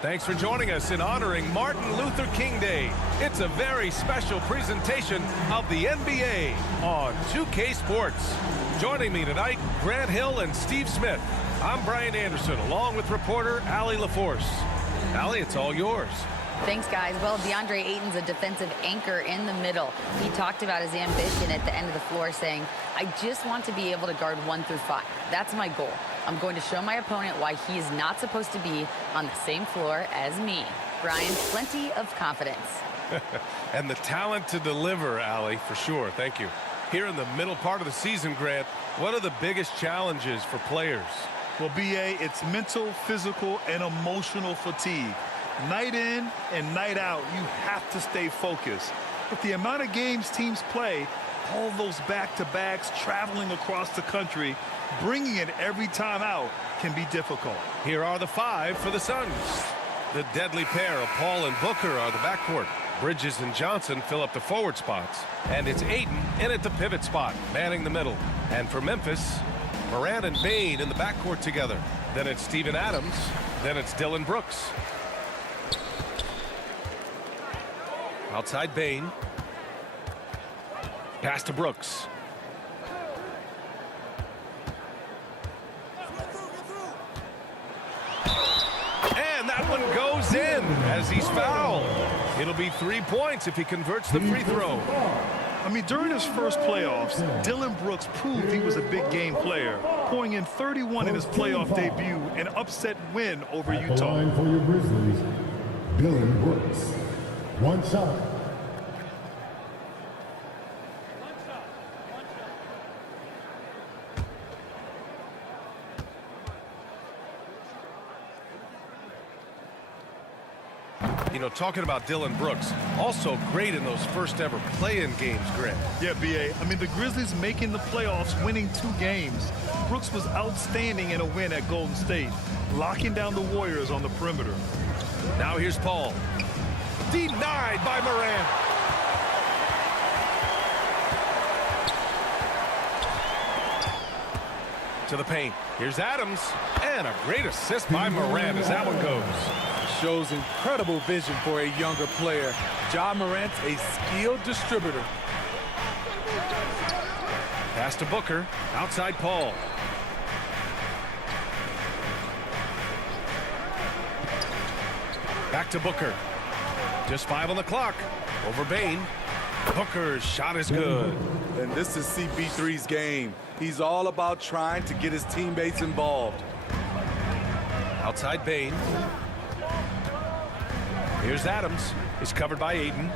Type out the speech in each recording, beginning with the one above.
Thanks for joining us in honoring Martin Luther King Day. It's a very special presentation of the NBA on 2K Sports. Joining me tonight, Grant Hill and Steve Smith. I'm Brian Anderson, along with reporter Allie LaForce. Allie, it's all yours. Thanks, guys. Well, DeAndre Ayton's a defensive anchor in the middle. He talked about his ambition at the end of the floor, saying, I just want to be able to guard 1 through 5. That's my goal. I'm going to show my opponent why he is not supposed to be on the same floor as me. Brian, plenty of confidence. And the talent to deliver, Allie, for sure. Thank you. Here in the middle part of the season, Grant, what are the biggest challenges for players? Well, BA, it's mental, physical, and emotional fatigue. Night in and night out, you have to stay focused. With the amount of games teams play, all those back-to-backs, traveling across the country, bringing it every time out can be difficult. Here are the 5 for the Suns. The deadly pair of Paul and Booker are the backcourt. Bridges and Johnson fill up the forward spots. And it's Ayton in at the pivot spot, manning the middle. And for Memphis, Morant and Bane in the backcourt together. Then it's Steven Adams. Then it's Dillon Brooks. Outside Bane. Pass to Brooks. And that one goes in as he's fouled. It'll be 3 points if he converts the free throw. I mean, during his first playoffs, Dillon Brooks proved he was a big game player, pouring in 31 in his playoff debut, an upset win over Utah. Line for your Grizzlies, Dillon Brooks. One shot. You know, talking about Dillon Brooks, also great in those first ever play-in games, Grant. Yeah, BA. I mean, the Grizzlies making the playoffs, winning 2 games. Brooks was outstanding in a win at Golden State, locking down the Warriors on the perimeter. Now here's Paul. Denied by Morant. To the paint. Here's Adams. And a great assist by Morant as that one goes. Shows incredible vision for a younger player. Ja Morant's a skilled distributor. Pass to Booker. Outside Paul. Back to Booker. Just 5 on the clock. Over Bane. Booker's shot is good. And this is CP3's game. He's all about trying to get his teammates involved. Outside Bane. Here's Adams. He's covered by Ayton.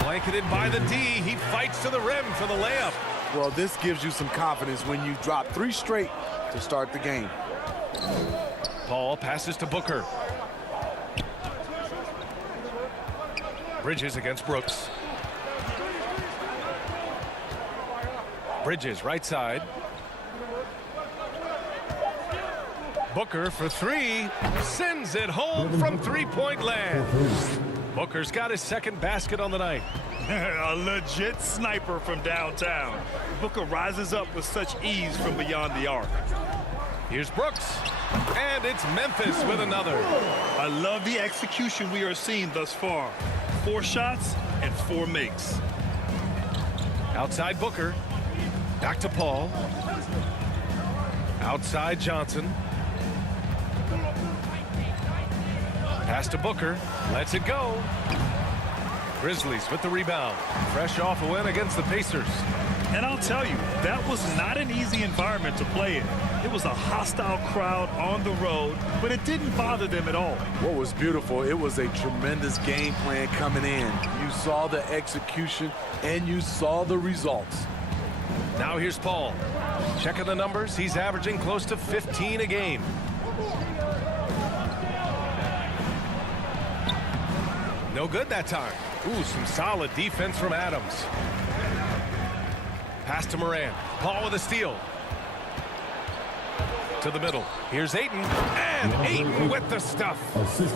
Blanketed by the D. He fights to the rim for the layup. Well, this gives you some confidence when you drop 3 straight to start the game. Paul passes to Booker. Bridges against Brooks. Bridges right side. Booker for 3. Sends it home from 3-point land. Booker's got his second basket on the night. A legit sniper from downtown. Booker rises up with such ease from beyond the arc. Here's Brooks. And it's Memphis with another. I love the execution we are seeing thus far. 4 shots and 4 makes. Outside Booker. Back to Paul. Outside Johnson. Pass to Booker. Lets it go. Grizzlies with the rebound. Fresh off a win against the Pacers. And I'll tell you, that was not an easy environment to play in. It was a hostile crowd on the road, but it didn't bother them at all. What was beautiful, it was a tremendous game plan coming in. You saw the execution and you saw the results. Now here's Paul. Checking the numbers, he's averaging close to 15 a game. No good that time. Ooh, some solid defense from Adams. Pass to Morant. Paul with a steal. To the middle. Here's Ayton. And Ayton with the stuff.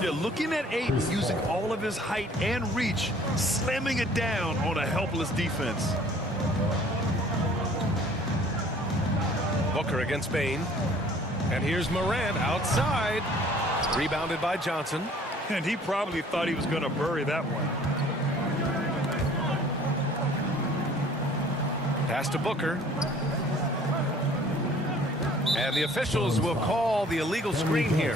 Yeah, looking at Ayton using all of his height and reach, slamming it down on a helpless defense. Booker against Bain. And here's Morant outside. Rebounded by Johnson. And he probably thought he was going to bury that one. Pass to Booker. And the officials will call the illegal screen here.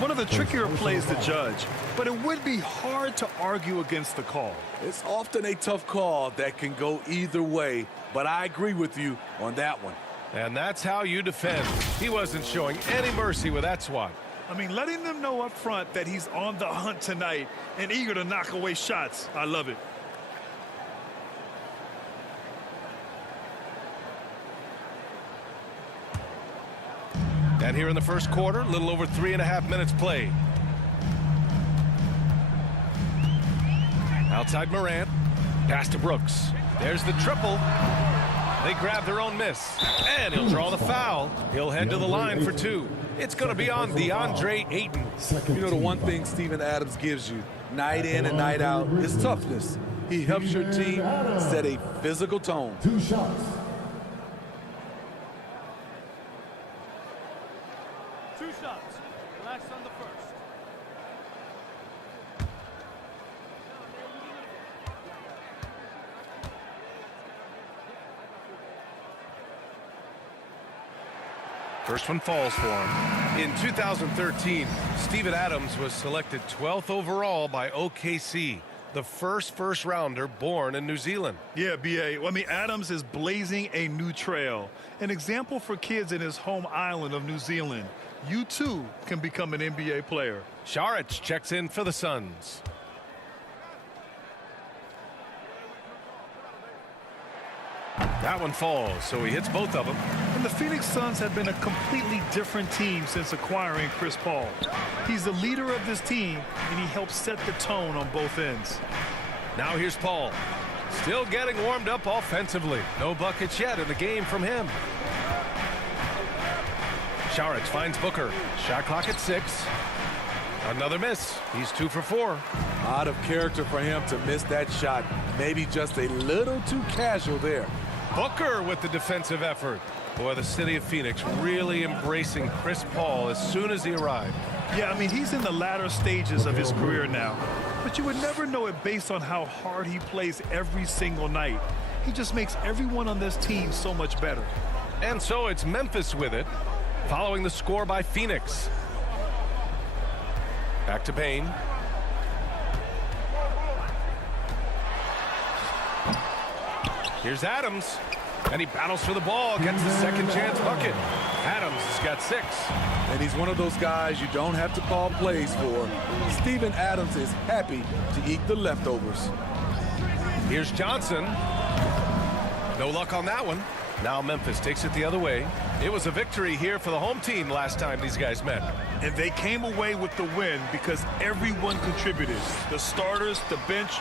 One of the trickier plays to judge, but it would be hard to argue against the call. It's often a tough call that can go either way, but I agree with you on that one. And that's how you defend. He wasn't showing any mercy with that swat. I mean, letting them know up front that he's on the hunt tonight and eager to knock away shots. I love it. And here in the first quarter, a little over 3.5 minutes played. Outside Morant. Pass to Brooks. There's the triple. They grab their own miss. And he'll draw the foul. He'll head to the line for two. It's going to be on DeAndre Ayton. You know, the one thing Steven Adams gives you, night in and night out, is toughness. He helps your team set a physical tone. 2 shots. 2 shots. Last on the first. First one falls for him. In 2013, Steven Adams was selected 12th overall by OKC, the first rounder born in New Zealand. Yeah, B.A. Well, I mean, Adams is blazing a new trail. An example for kids in his home island of New Zealand. You, too, can become an NBA player. Saric checks in for the Suns. That one falls, so he hits both of them. And the Phoenix Suns have been a completely different team since acquiring Chris Paul. He's the leader of this team, and he helps set the tone on both ends. Now here's Paul. Still getting warmed up offensively. No buckets yet in the game from him. Saric finds Booker. Shot clock at 6. Another miss. He's 2 for 4. Out of character for him to miss that shot. Maybe just a little too casual there. Booker with the defensive effort. Boy, the city of Phoenix really embracing Chris Paul as soon as he arrived. Yeah, I mean, he's in the latter stages of his career now. But you would never know it based on how hard he plays every single night. He just makes everyone on this team so much better. And so it's Memphis with it, following the score by Phoenix. Back to Bain. Here's Adams, and he battles for the ball, gets the second chance bucket. Adams has got 6. And he's one of those guys you don't have to call plays for. Steven Adams is happy to eat the leftovers. Here's Johnson. No luck on that one. Now Memphis takes it the other way. It was a victory here for the home team last time these guys met. And they came away with the win because everyone contributed. The starters, the bench,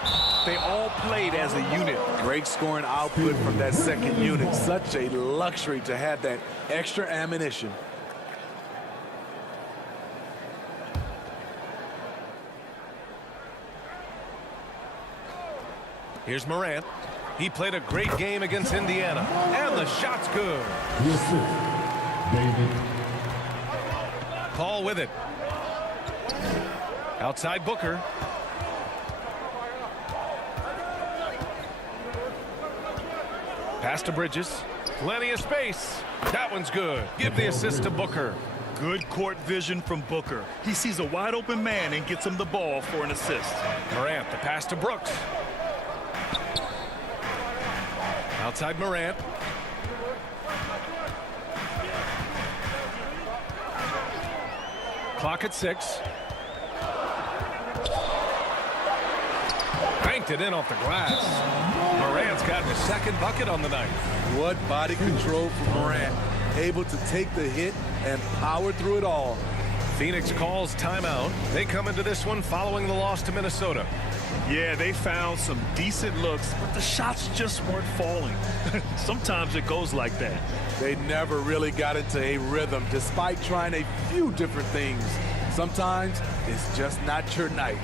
they all played as a unit. Great scoring output from that second unit. Such a luxury to have that extra ammunition. Here's Morant. He played a great game against Indiana, and the shot's good. David. Paul with it. Outside Booker. Pass to Bridges. Plenty of space. That one's good. Give the assist to Booker. Good court vision from Booker. He sees a wide open man and gets him the ball for an assist. Morant, the pass to Brooks. Outside Morant. Clock at 6. Banked it in off the glass. Morant's got his second bucket on the night. What body control from Morant. Able to take the hit and power through it all. Phoenix calls timeout. They come into this one following the loss to Minnesota. Yeah, they found some decent looks, but the shots just weren't falling. Sometimes it goes like that. They never really got into a rhythm despite trying a few different things. Sometimes it's just not your night.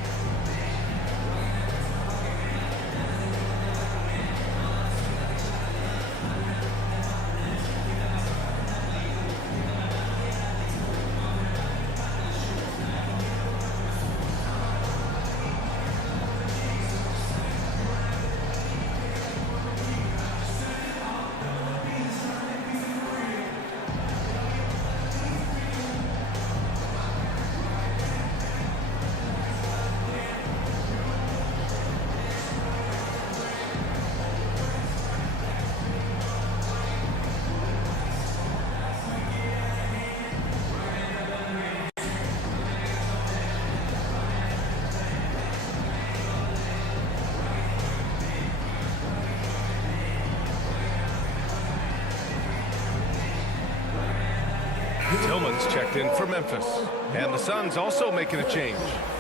Tillman's checked in for Memphis. And the Suns also making a change.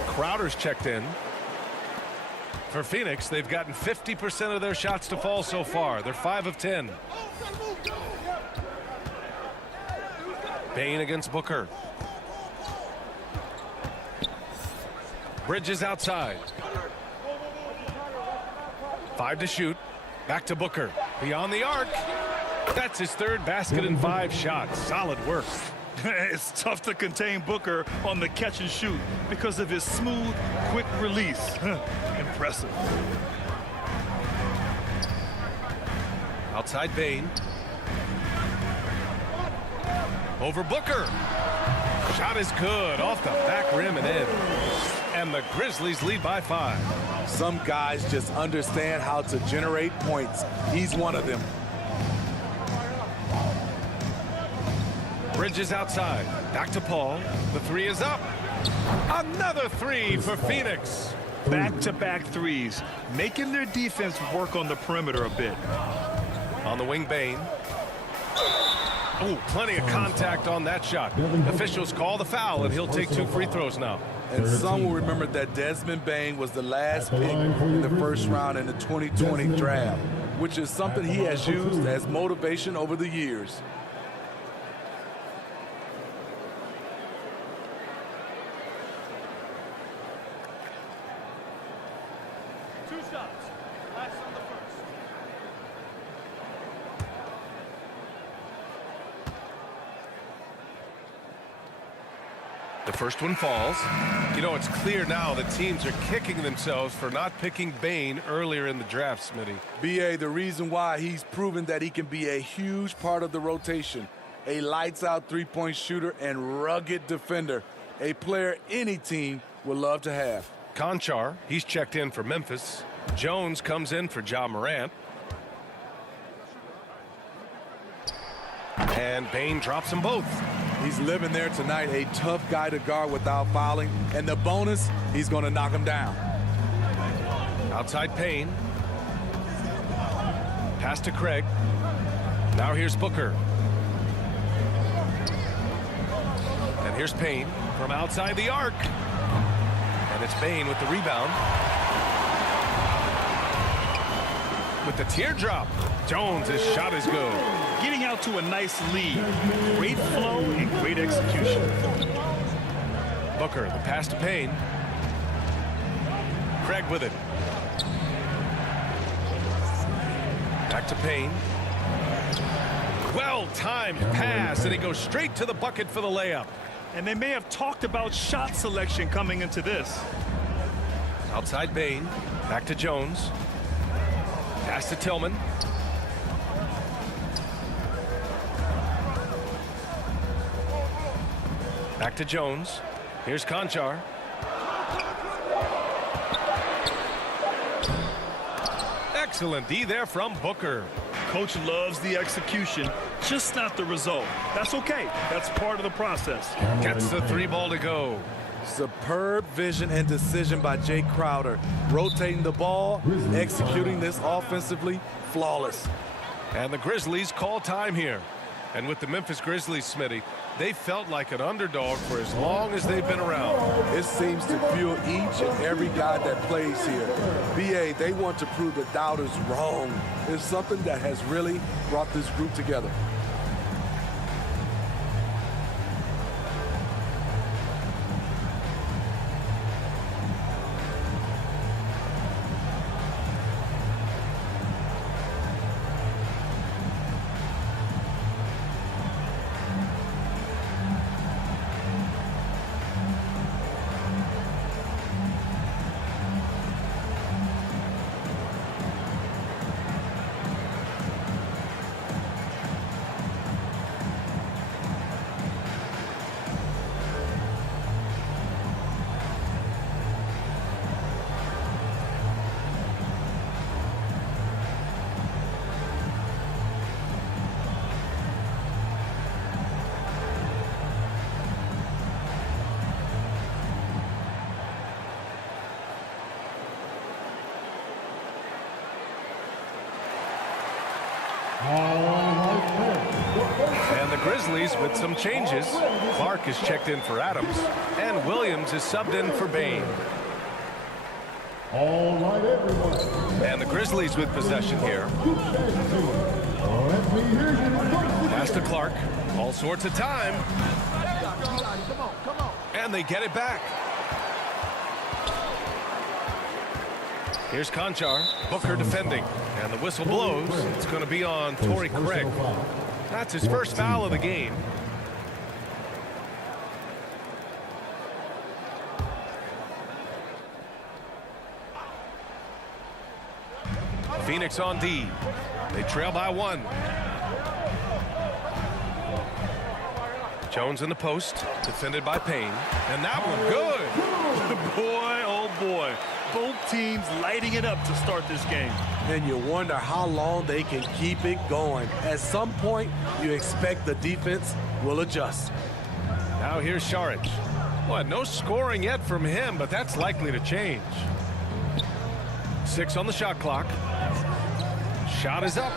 Crowder's checked in. For Phoenix, they've gotten 50% of their shots to fall so far. They're 5 of 10. Bane against Booker. Bridges outside. 5 to shoot. Back to Booker. Beyond the arc. That's his third basket in 5 shots. Solid work. It's tough to contain Booker on the catch and shoot because of his smooth, quick release. Impressive. Outside Bane. Over Booker. Shot is good. Off the back rim and in. And the Grizzlies lead by 5. Some guys just understand how to generate points. He's one of them. Bridges outside. Back to Paul. The 3 is up. Another 3 for Phoenix. Back-to-back threes, making their defense work on the perimeter a bit. On the wing, Bane. Oh, plenty of contact on that shot. Officials call the foul, and he'll take 2 free throws now. And some will remember that Desmond Bane was the last pick in the first round in the 2020 draft, which is something he has used as motivation over the years. The first one falls. You know, it's clear now that teams are kicking themselves for not picking Bane earlier in the draft, Smitty. B.A., the reason why he's proven that he can be a huge part of the rotation, a lights-out three-point shooter and rugged defender, a player any team would love to have. Conchar, he's checked in for Memphis. Jones comes in for Ja Morant. And Bane drops them both. He's living there tonight, a tough guy to guard without fouling. And the bonus, he's going to knock him down. Outside Payne. Pass to Craig. Now here's Booker. And here's Payne from outside the arc. And it's Bane with the rebound. With the teardrop. Jones, his shot is good. Getting out to a nice lead. Great flow and great execution. Booker, the pass to Payne. Craig with it. Back to Payne. Well-timed pass, and he goes straight to the bucket for the layup. And they may have talked about shot selection coming into this. Outside Bane. Back to Jones. Pass to Tillman. Back to Jones. Here's Conchar. Excellent D there from Booker. Coach loves the execution, just not the result. That's okay. That's part of the process. Gets the 3 ball to go. Superb vision and decision by Jay Crowder. Rotating the ball, executing this offensively, flawless. And the Grizzlies call time here. And with the Memphis Grizzlies, Smitty, they felt like an underdog for as long as they've been around. It seems to fuel each and every guy that plays here. B.A., they want to prove the doubters wrong. It's something that has really brought this group together. Grizzlies with some changes. Clark is checked in for Adams, and Williams is subbed in for Bain. All right, everyone. And the Grizzlies with possession here. Let me hear you. Pass to Clark. All sorts of time. And they get it back. Here's Conchar. Booker defending. And the whistle blows. It's going to be on Torrey Craig. That's his first foul of the game. Phoenix on D. They trail by 1. Jones in the post, defended by Payne. And that one good. Boy, oh boy. Both teams lighting it up to start this game. And you wonder how long they can keep it going. At some point, you expect the defense will adjust. Now here's Saric. What, no scoring yet from him, but that's likely to change. 6 on the shot clock. Shot is up.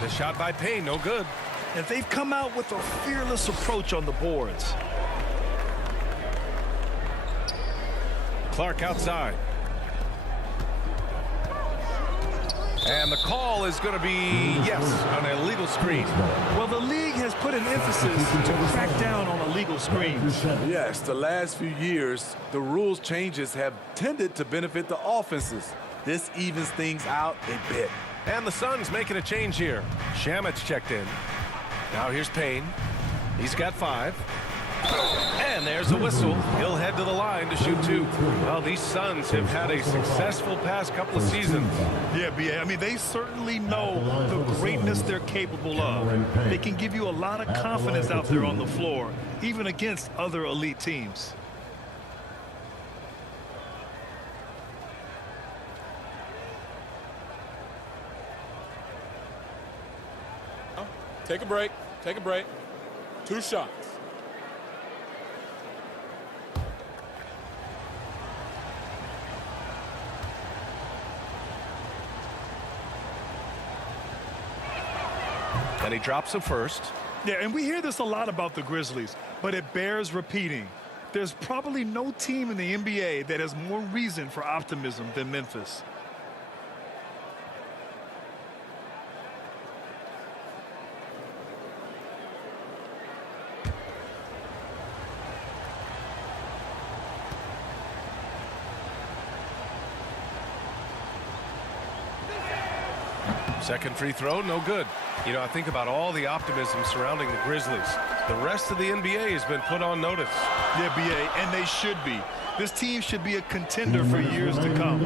The shot by Payne, no good. And they've come out with a fearless approach on the boards. Clark outside. And the call is going to be, yes, an illegal screen. Well, the league has put an emphasis to crack down on illegal screens. Yes, the last few years, the rules changes have tended to benefit the offenses. This evens things out a bit. And the Suns making a change here. Shamit's checked in. Now here's Payne. He's got 5. And there's a whistle. He'll head to the line to shoot 2. Well, these Suns have had a successful past couple of seasons. Yeah, B.A. I mean, they certainly know the greatness they're capable of. They can give you a lot of confidence out there on the floor, even against other elite teams. Take a break. Take a break. 2 shots. And he drops the first. Yeah, and we hear this a lot about the Grizzlies, but it bears repeating. There's probably no team in the NBA that has more reason for optimism than Memphis. Second free throw, no good. You know, I think about all the optimism surrounding the Grizzlies. The rest of the NBA has been put on notice. Yeah, B.A., and they should be. This team should be a contender for years to come.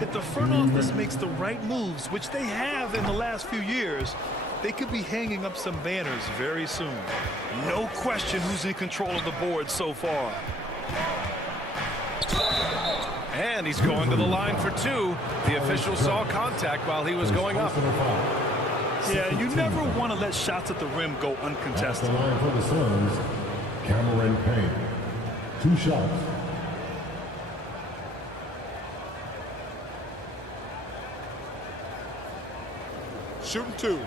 If the front office makes the right moves, which they have in the last few years, they could be hanging up some banners very soon. No question who's in control of the board so far. And he's going to the line for 2. The official saw contact while he was going up. Yeah, you never want to let shots at the rim go uncontested. At the line for the Suns, Cameron Payne. 2 shots. Shooting 2.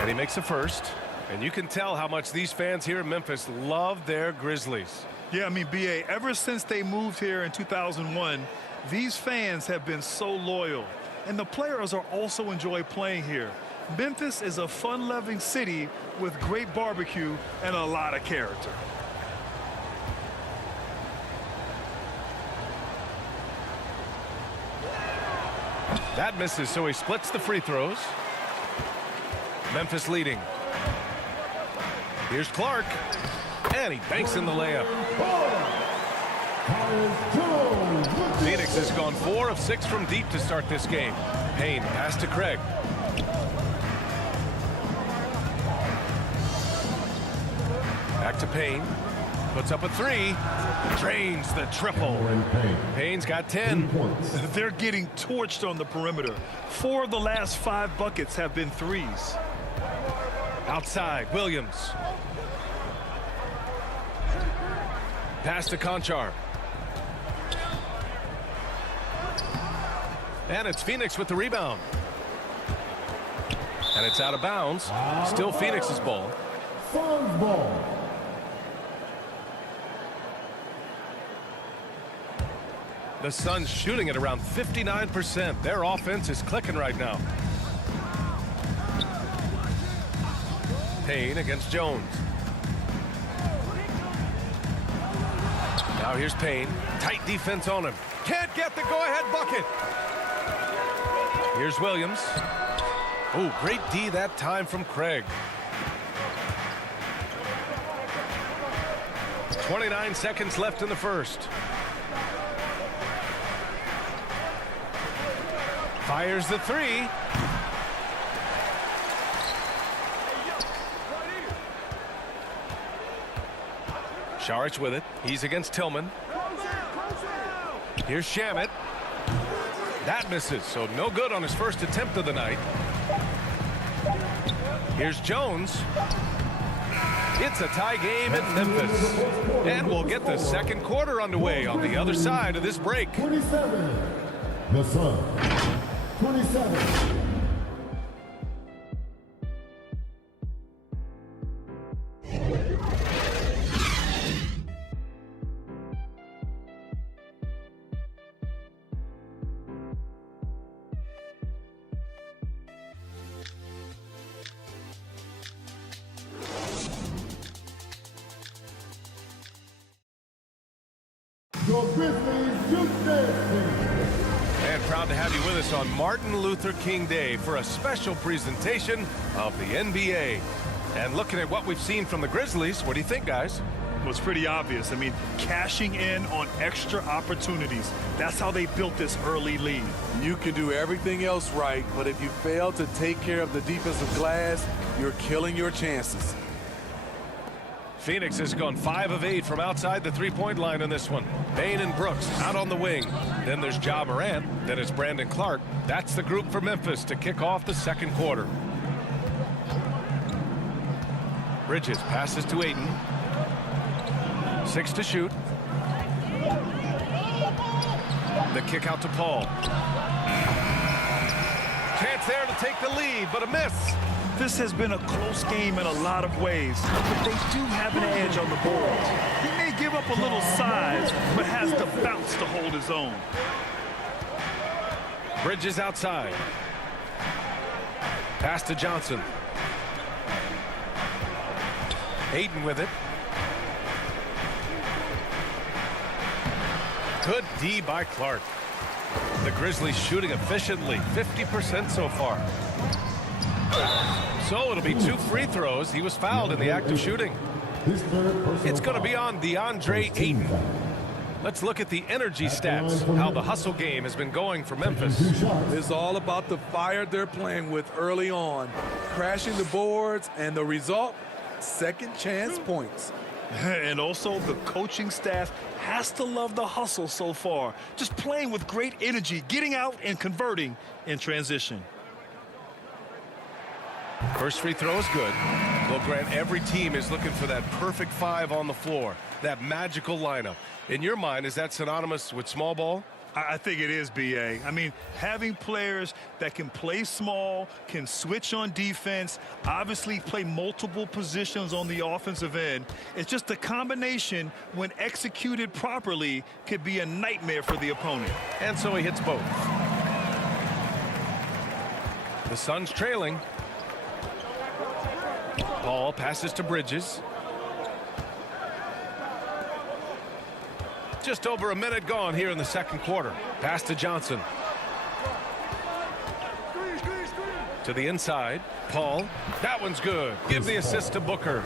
And he makes the first. And you can tell how much these fans here in Memphis love their Grizzlies. Yeah, I mean, B.A., ever since they moved here in 2001, these fans have been so loyal. And the players are also enjoy playing here. Memphis is a fun-loving city with great barbecue and a lot of character. That misses, so he splits the free throws. Memphis leading. Here's Clark. And he banks in the layup. Phoenix has gone 4 of 6 from deep to start this game. Payne pass to Craig. Back to Payne. Puts up a 3. Drains the triple. Payne's got 10. They're getting torched on the perimeter. 4 of the last 5 buckets have been threes. Outside, Williams. Pass to Conchar. And it's Phoenix with the rebound. And it's out of bounds. Still Phoenix's ball. Suns ball. The Suns shooting at around 59%. Their offense is clicking right now. Payne against Jones. Now here's Payne. Tight defense on him. Can't get the go-ahead bucket. Here's Williams. Oh, great D that time from Craig. 29 seconds left in the first. Fires the three. Saric with it. He's against Tillman. Here's Shamet. That misses, so no good on his first attempt of the night. Here's Jones. It's a tie game in Memphis. And we'll get the second quarter underway on the other side of this break. 27. The Suns. 27. Your Grizzlies shoot their team. And proud to have you with us on Martin Luther King Day for a special presentation of the NBA. And looking at what we've seen from the Grizzlies, what do you think, guys? Well, it's pretty obvious. I mean, cashing in on extra opportunities. That's how they built this early lead. You can do everything else right, but if you fail to take care of the defensive glass, you're killing your chances. Phoenix has gone 5 of 8 from outside the three-point line in this one. Payne and Brooks out on the wing. Then there's Ja Morant. Then it's Brandon Clark. That's the group for Memphis to kick off the second quarter. Bridges passes to Ayton. 6 to shoot. The kick out to Paul. Chance there to take the lead, but a miss. This has been a close game in a lot of ways, but they do have an edge on the boards. He may give up a little size, but has the bounce to hold his own. Bridges outside. Pass to Johnson. Ayton with it. Good D by Clark. The Grizzlies shooting efficiently, 50% so far. So it'll be 2 free throws. He was fouled in the act of shooting. It's going to be on DeAndre Ayton. Let's look at the energy stats, how the hustle game has been going for Memphis. It's all about the fire they're playing with early on, crashing the boards, and the result, second chance points. And also the coaching staff has to love the hustle so far. Just playing with great energy, getting out and converting in transition. First free throw is good. Well, Grant, every team is looking for that perfect 5 on the floor, that magical lineup. In your mind, is that synonymous with small ball? I think it is, B.A. I mean, having players that can play small, can switch on defense, obviously play multiple positions on the offensive end. It's just a combination, when executed properly, could be a nightmare for the opponent. And so he hits both. The Suns trailing. Paul passes to Bridges. Just over a minute gone here in the second quarter. Pass to Johnson. To the inside. Paul. That one's good. Give the assist to Booker.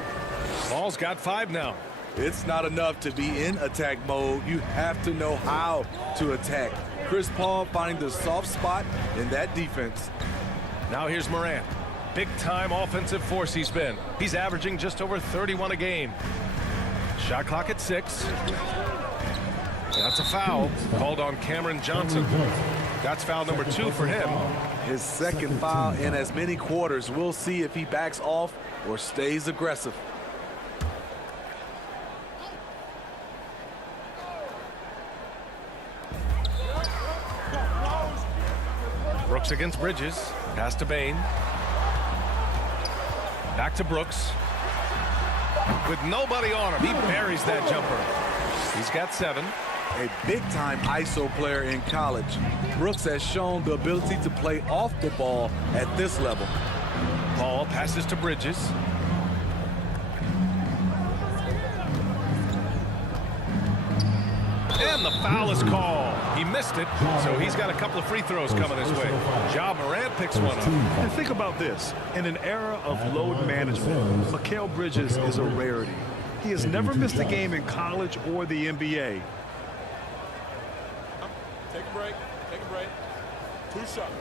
Paul's got 5 now. It's not enough to be in attack mode. You have to know how to attack. Chris Paul finding the soft spot in that defense. Now here's Morant. Big-time offensive force he's been. He's averaging just over 31 a game. Shot clock at 6. That's a foul called on Cameron Johnson. That's foul number 2 for him. His second foul in as many quarters. We'll see if he backs off or stays aggressive. Brooks against Bridges. Pass to Bain. Back to Brooks. With nobody on him, he buries that jumper. He's got 7. A big-time ISO player in college, Brooks has shown the ability to play off the ball at this level. Ball passes to Bridges. And the foul is called. He missed it, so he's got a couple of free throws coming his way. Ja Morant picks one up. And think about this. In an era of load management, Mikal Bridges is a rarity. He has never missed a game in college or the NBA. Take a break. Take a break. 2 shots.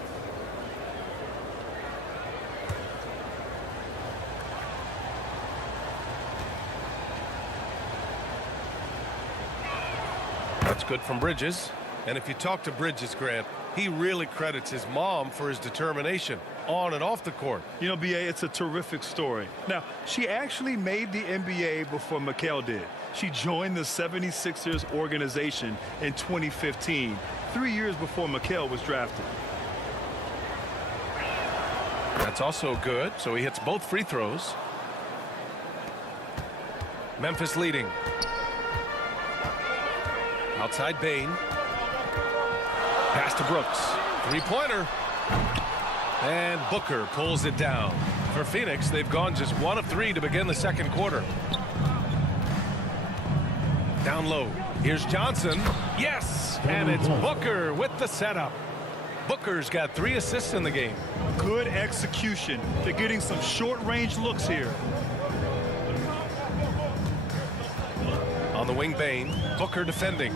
That's good from Bridges. And if you talk to Bridges, Grant, he really credits his mom for his determination on and off the court. You know, B.A., it's a terrific story. Now, she actually made the NBA before Mikal did. She joined the 76ers organization in 2015, 3 years before Mikal was drafted. That's also good, so he hits both free throws. Memphis leading. Outside Bain. Pass to Brooks. 3-pointer. And Booker pulls it down. For Phoenix, they've gone just 1 of 3 to begin the second quarter. Down low. Here's Johnson. Yes! And it's Booker with the setup. Booker's got 3 assists in the game. Good execution. They're getting some short-range looks here. On the wing, Bain. Booker defending.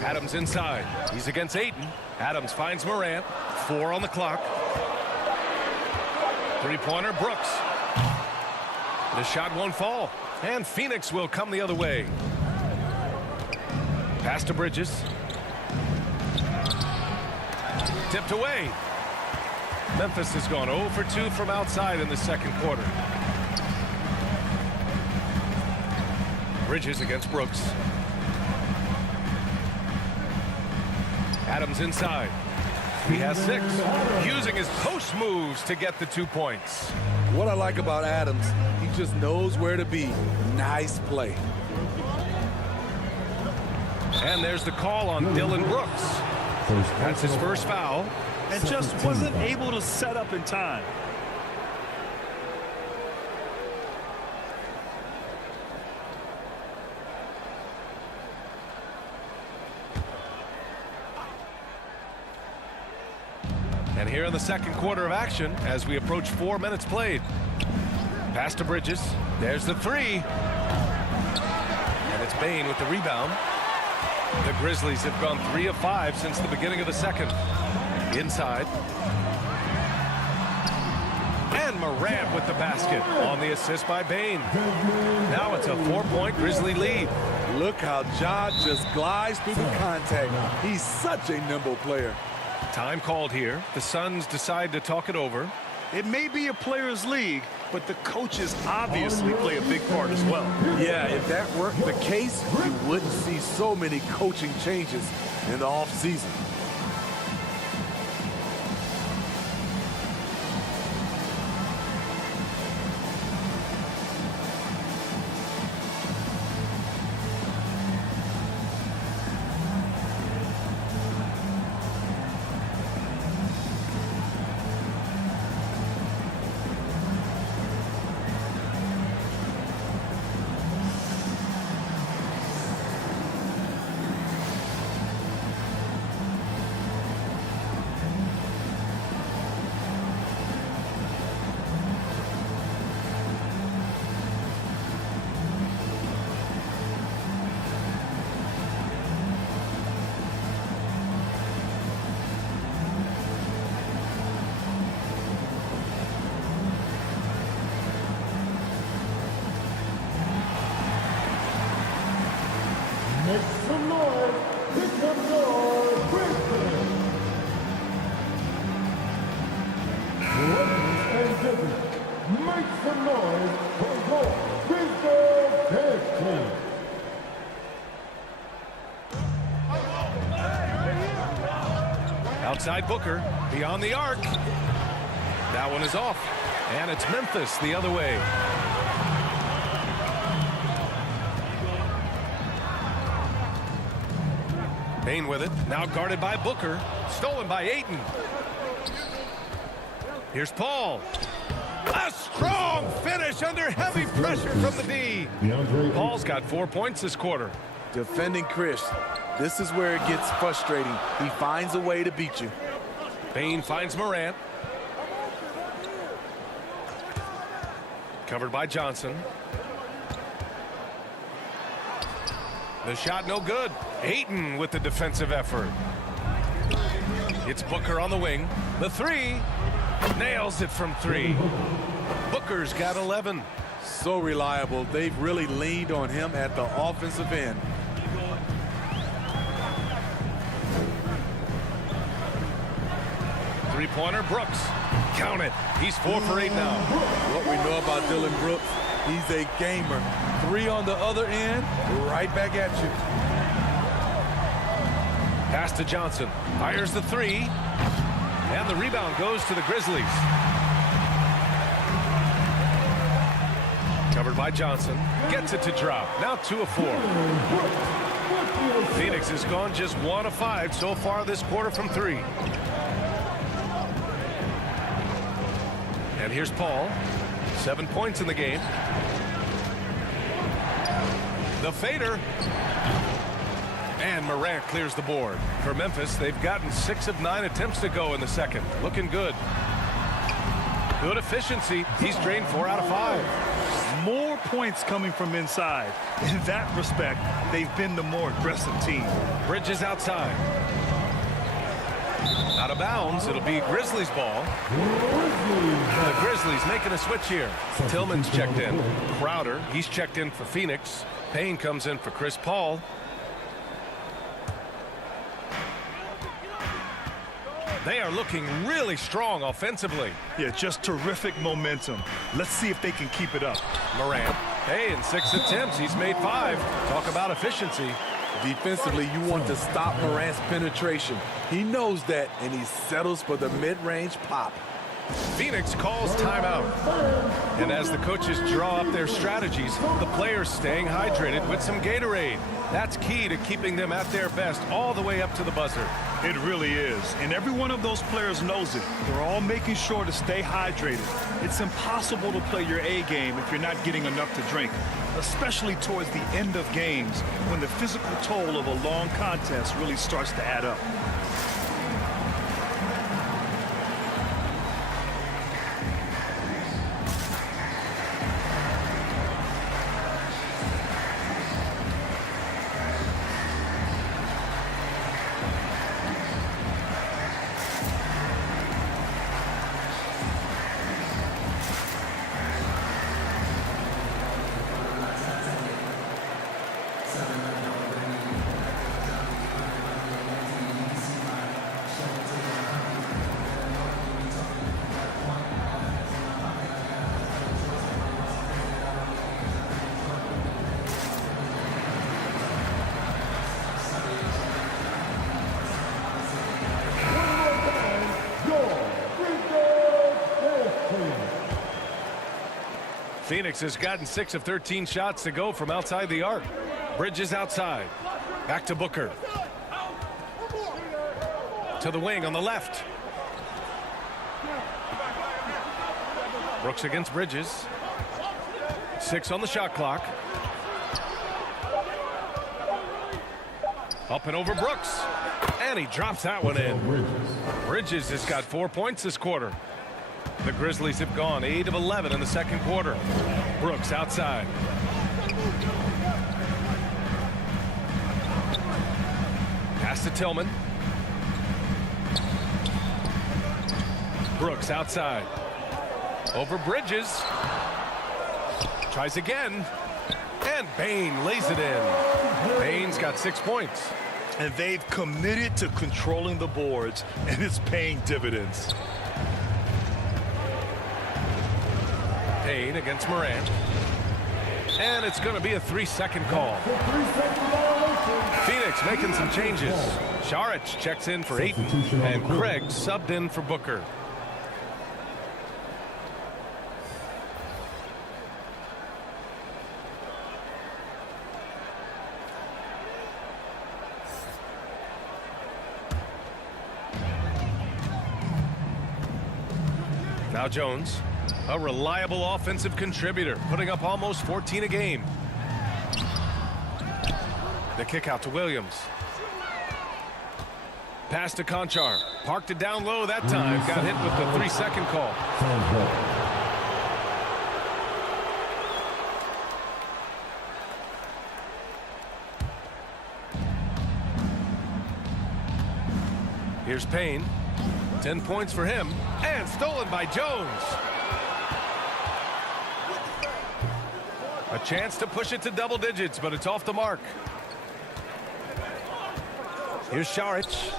Adams inside. He's against Ayton. Adams finds Morant. 4 on the clock. 3-pointer, Brooks. The shot won't fall. And Phoenix will come the other way. Pass to Bridges. Tipped away. Memphis has gone 0 for 2 from outside in the second quarter. Bridges against Brooks. Adams inside. He has 6. Using his post moves to get the 2 points. What I like about Adams, he just knows where to be. Nice play. And there's the call on Dillon Brooks. That's his first foul. And just wasn't able to set up in time. And here in the second quarter of action as we approach 4 minutes played. Pass to Bridges. There's the 3. And it's Bain with the rebound. The Grizzlies have gone 3 of 5 since the beginning of the second. Inside. And Morant with the basket on the assist by Bain. Now it's a 4-point Grizzly lead. Look how Ja just glides through the contact. He's such a nimble player. Time called here. The Suns decide to talk it over. It may be a players' league, but the coaches obviously play a big part as well. Yeah, if that were the case, you wouldn't see so many coaching changes in the offseason. Make some noise. Here comes your Grizzlies. Ladies and gentlemen, make some noise for your Grizzlies Tag Team. Outside Booker, beyond the arc. That one is off, and it's Memphis the other way. Payne with it, now guarded by Booker, stolen by Ayton. Here's Paul. A strong finish under heavy pressure from the D. Paul's got 4 points this quarter. Defending Chris. This is where it gets frustrating. He finds a way to beat you. Payne finds Morant. Covered by Johnson. The shot no good. Ayton with the defensive effort. It's Booker on the wing. The three. Nails it from three. Booker's got 11. So reliable. They've really leaned on him at the offensive end. Three-pointer, Brooks. Count it. He's 4 for 8 now. What we know about Dylan Brooks, he's a gamer. 3 on the other end, right back at you. Pass to Johnson. Fires the three. And the rebound goes to the Grizzlies. Covered by Johnson. Gets it to drop. Now 2 of 4. Phoenix has gone just 1 of 5 so far this quarter from 3. And here's Paul. 7 points in the game. The fader. And Morant clears the board. For Memphis, they've gotten 6 of 9 attempts to go in the second. Looking good. Good efficiency. He's drained 4 out of 5. More points coming from inside. In that respect, they've been the more aggressive team. Bridges outside. Out of bounds. It'll be Grizzlies ball. The Grizzlies making a switch here. Tillman's checked in. Crowder, he's checked in for Phoenix. Payne comes in for Chris Paul. They are looking really strong offensively. Yeah, just terrific momentum. Let's see if they can keep it up. Morant. Hey, in 6 attempts, he's made 5. Talk about efficiency. Defensively, you want to stop Morant's penetration. He knows that, and he settles for the mid-range pop. Phoenix calls timeout. And as the coaches draw up their strategies, the players staying hydrated with some Gatorade. That's key to keeping them at their best all the way up to the buzzer. It really is. And every one of those players knows it. They're all making sure to stay hydrated. It's impossible to play your A game if you're not getting enough to drink, especially towards the end of games when the physical toll of a long contest really starts to add up. Phoenix has gotten 6 of 13 shots to go from outside the arc. Bridges outside. Back to Booker. To the wing on the left. Brooks against Bridges. 6 on the shot clock. Up and over Brooks. And he drops that one in. Bridges has got 4 points this quarter. The Grizzlies have gone 8 of 11 in the second quarter. Brooks outside. Pass to Tillman. Brooks outside. Over Bridges. Tries again. And Payne lays it in. Payne's got 6 points. And they've committed to controlling the boards, and it's paying dividends. Payne against Morant. And it's going to be a 3-second call. Phoenix making some changes. Saric checks in for Ayton, and Craig subbed in for Booker. Now Jones, a reliable offensive contributor, putting up almost 14 a game. The kick out to Williams. Pass to Conchar. Parked it down low that time. Got hit with the 3-second call. Here's Payne. 10 points for him. And stolen by Jones. A chance to push it to double digits, but it's off the mark. Here's Saric.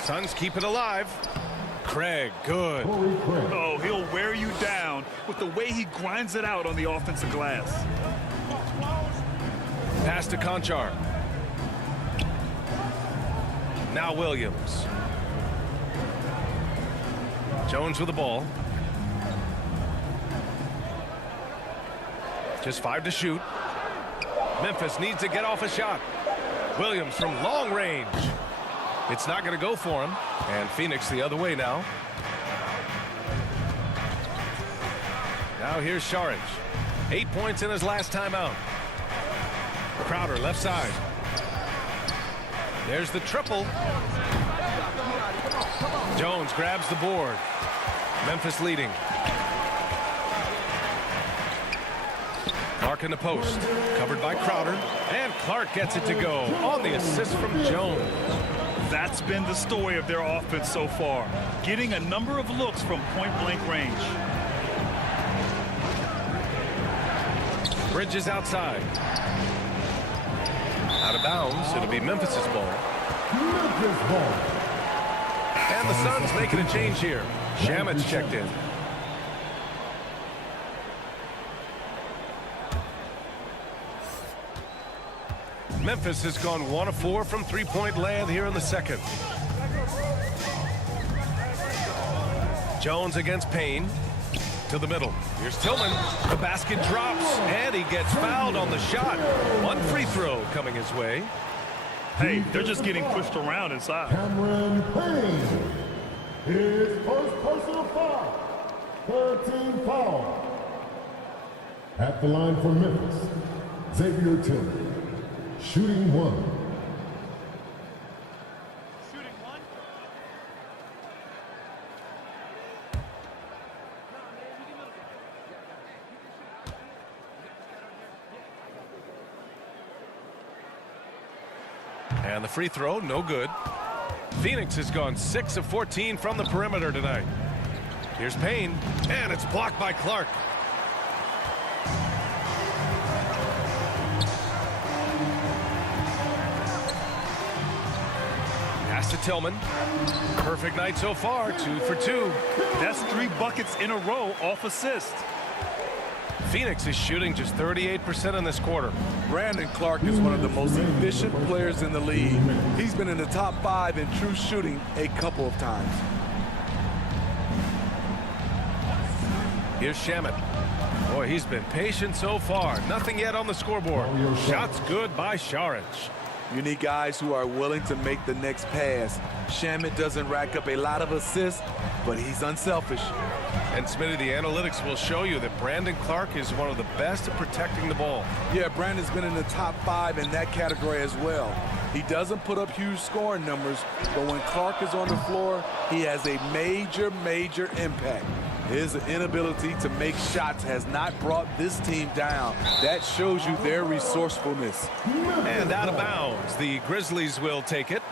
Suns keep it alive. Craig, good. Oh, he'll wear you down with the way he grinds it out on the offensive glass. Pass to Conchar. Now Williams. Jones with the ball. Just 5 to shoot. Memphis needs to get off a shot. Williams from long range. It's not going to go for him. And Phoenix the other way now. Now here's Saric. 8 points in his last timeout. Crowder left side. There's the triple. Jones grabs the board. Memphis leading. Clark in the post. Covered by Crowder. And Clark gets it to go on the assist from Jones. That's been the story of their offense so far. Getting a number of looks from point-blank range. Bridges outside. Out of bounds. It'll be Memphis's ball. Memphis ball. And the Suns making a change here. Shamit's checked in. Memphis has gone 1 of 4 from three-point land here in the second. Jones against Payne. To the middle. Here's Tillman. The basket drops, and he gets fouled on the shot. One free throw coming his way. Hey, they're just getting pushed around inside. Cameron Payne. His first personal foul. 13 foul. At the line for Memphis, Xavier Tillman. Shooting 1. And the free throw, no good. Phoenix has gone 6 of 14 from the perimeter tonight. Here's Payne, and it's blocked by Clark. Pass to Tillman. Perfect night so far, 2 for 2. That's 3 buckets in a row off assist. Phoenix is shooting just 38% in this quarter. Brandon Clark is one of the most efficient players in the league. He's been in the top 5 in true shooting a couple of times. Here's Shamit. Boy, he's been patient so far. Nothing yet on the scoreboard. Shots good by Saric. You need guys who are willing to make the next pass. Shamit doesn't rack up a lot of assists, but he's unselfish. And Smitty, the analytics will show you that Brandon Clark is one of the best at protecting the ball. Yeah, Brandon's been in the top 5 in that category as well. He doesn't put up huge scoring numbers, but when Clark is on the floor, he has a major impact. His inability to make shots has not brought this team down. That shows you their resourcefulness. And out of bounds, the Grizzlies will take it.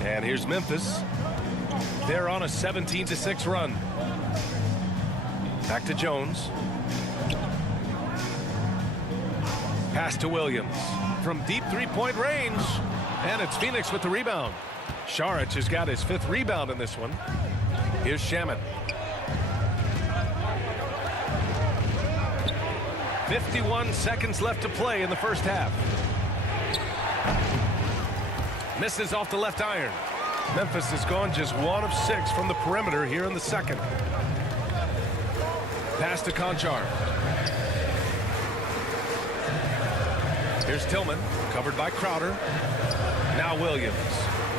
And here's Memphis. They're on a 17-6 run. Back to Jones. Pass to Williams from deep three-point range. And it's Phoenix with the rebound. Saric has got his 5th rebound in this one. Here's Shamit. 51 seconds left to play in the first half. Misses off the left iron. Memphis has gone just 1 of 6 from the perimeter here in the second. Pass to Conchar. Here's Tillman, covered by Crowder. Now Williams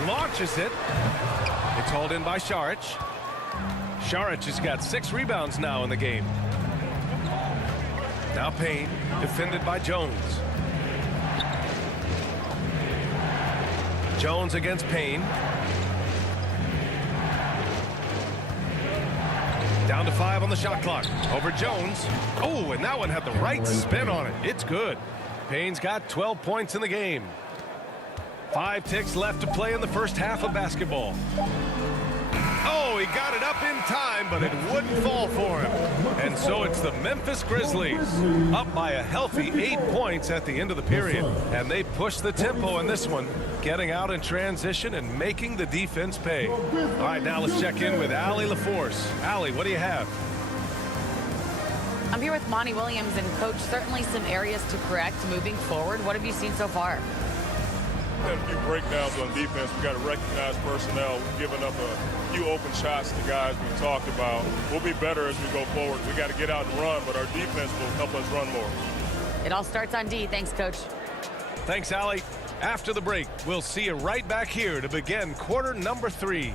launches it. It's hauled in by Šarić. Šarić has got 6 rebounds now in the game. Now Payne, defended by Jones. Jones against Payne. Down to 5 on the shot clock. Over Jones. Oh, and that one had the right spin on it. It's good. Payne's got 12 points in the game. 5 ticks left to play in the first half of basketball. Oh, he got it up in time, but it wouldn't fall for him. And so it's the Memphis Grizzlies up by a healthy 8 points at the end of the period. And they push the tempo in this one, getting out in transition and making the defense pay. All right, now let's check in with Allie LaForce. Allie, what do you have? I'm here with Monty Williams, and Coach, certainly some areas to correct moving forward. What have you seen so far? Had a few breakdowns on defense. We got to recognize personnel. We've given up a few open shots to guys we talked about. We'll be better as we go forward. We got to get out and run, but our defense will help us run more. It all starts on D. Thanks, Coach. Thanks, Allie. After the break, we'll see you right back here to begin quarter number 3.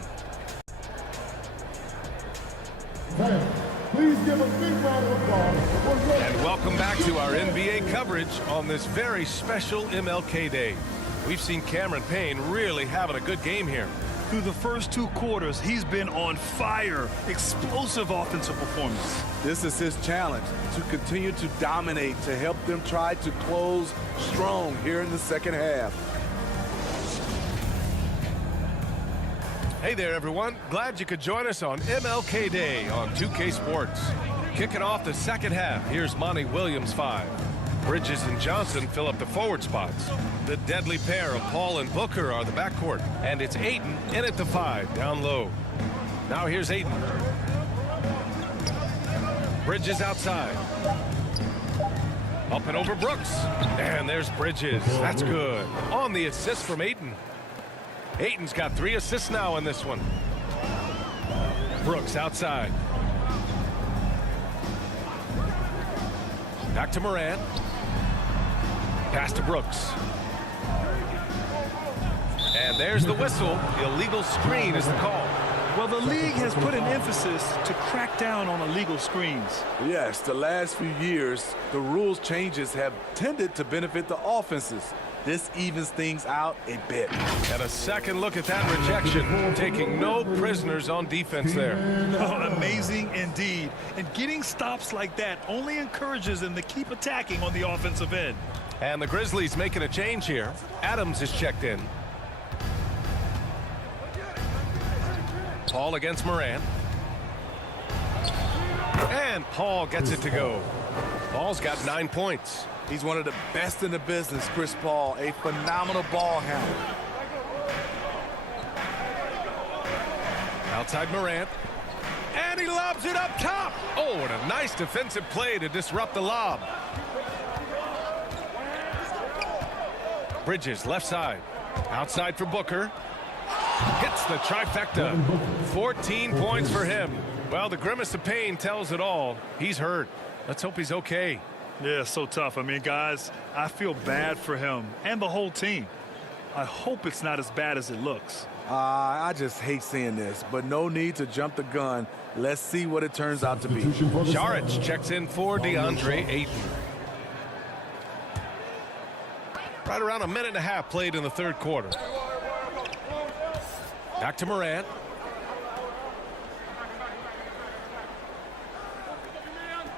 Please give a big round of applause. And welcome back to our NBA coverage on this very special MLK Day. We've seen Cameron Payne really having a good game here. Through the first 2 quarters, he's been on fire. Explosive offensive performance. This is his challenge, to continue to dominate, to help them try to close strong here in the second half. Hey there, everyone. Glad you could join us on MLK Day on 2K Sports. Kicking off the second half, here's Monty Williams 5. Bridges and Johnson fill up the forward spots. The deadly pair of Paul and Booker are the backcourt. And it's Ayton in at the 5, down low. Now here's Ayton. Bridges outside. Up and over Brooks. And there's Bridges. That's good. On the assist from Ayton. Ayton's got 3 assists now in this one. Brooks outside. Back to Morant. Pass to Brooks. And there's the whistle. Illegal screen is the call. Well, the league has put an emphasis to crack down on illegal screens. Yes, the last few years, the rules changes have tended to benefit the offenses. This evens things out a bit. And a second look at that rejection, taking no prisoners on defense there. Oh, amazing indeed. And getting stops like that only encourages them to keep attacking on the offensive end. And the Grizzlies making a change here. Adams is checked in. Paul against Morant. And Paul gets it to go. Paul's got 9 points. He's one of the best in the business, Chris Paul, a phenomenal ball handler. Outside Morant. And he lobs it up top. Oh, and a nice defensive play to disrupt the lob. Bridges left side. Outside for Booker. Hits the trifecta. 14 points for him. Well, the grimace of pain tells it all. He's hurt. Let's hope he's okay. Yeah, so tough. I mean, guys, I feel bad for him and the whole team. I hope it's not as bad as it looks. I just hate seeing this, but no need to jump the gun. Let's see what it turns out to be. Šarić checks in for DeAndre Ayton. Right around a minute and a half played in the third quarter. Back to Morant.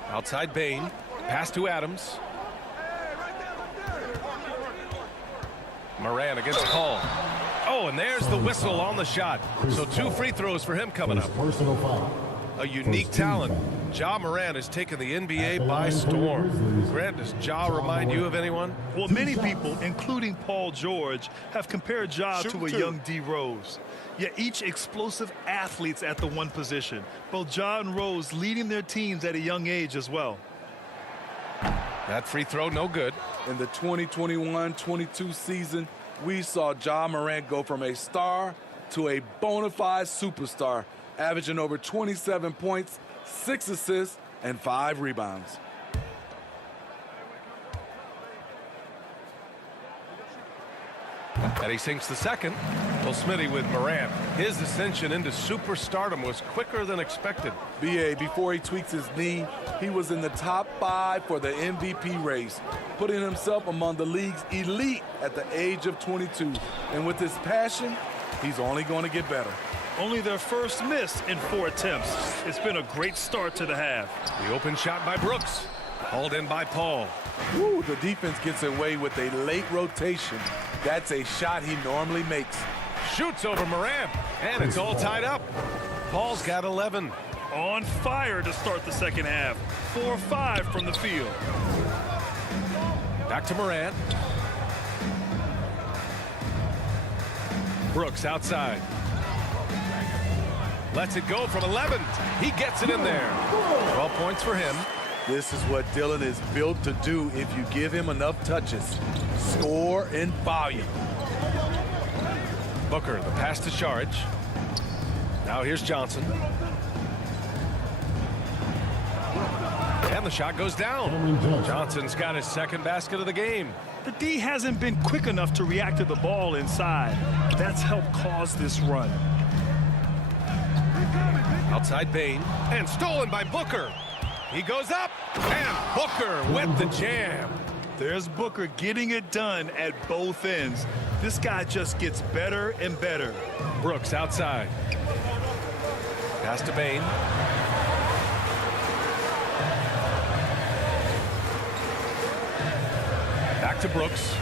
Outside Bane. Pass to Adams. Morant against Paul. Oh, and there's the whistle on the shot. So 2 free throws for him coming up. A unique talent. Ja Morant has taken the NBA by storm. Grant, does Ja remind you of anyone? Well, many people, including Paul George, have compared Ja to a young D. Rose. Yet each explosive athletes at the one position. Both Ja and Rose leading their teams at a young age as well. That free throw, no good. In the 2021-22 season, we saw Ja Morant go from a star to a bona fide superstar, averaging over 27 points, 6 assists, and 5 rebounds. And he sinks the second. Well, Smitty with Morant. His ascension into superstardom was quicker than expected. B.A., before he tweaks his knee, he was in the top 5 for the MVP race, putting himself among the league's elite at the age of 22. And with his passion, he's only going to get better. Only their first miss in 4 attempts. It's been a great start to the half. The open shot by Brooks. Hauled in by Paul. Woo, the defense gets away with a late rotation. That's a shot he normally makes. Shoots over Morant, and it's all tied up. Paul's got 11. On fire to start the second half. 4-5 from the field. Back to Morant. Brooks outside. Lets it go from 11. He gets it in there. 12 points for him. This is what Dillon is built to do if you give him enough touches. Score in volume. Booker, the pass to Saric. Now here's Johnson. And the shot goes down. Johnson's got his second basket of the game. The D hasn't been quick enough to react to the ball inside. That's helped cause this run. Outside Bane, and stolen by Booker. He goes up, and Booker with the jam. There's Booker getting it done at both ends. This guy just gets better and better. Brooks outside. Pass to Bane. Back to Brooks.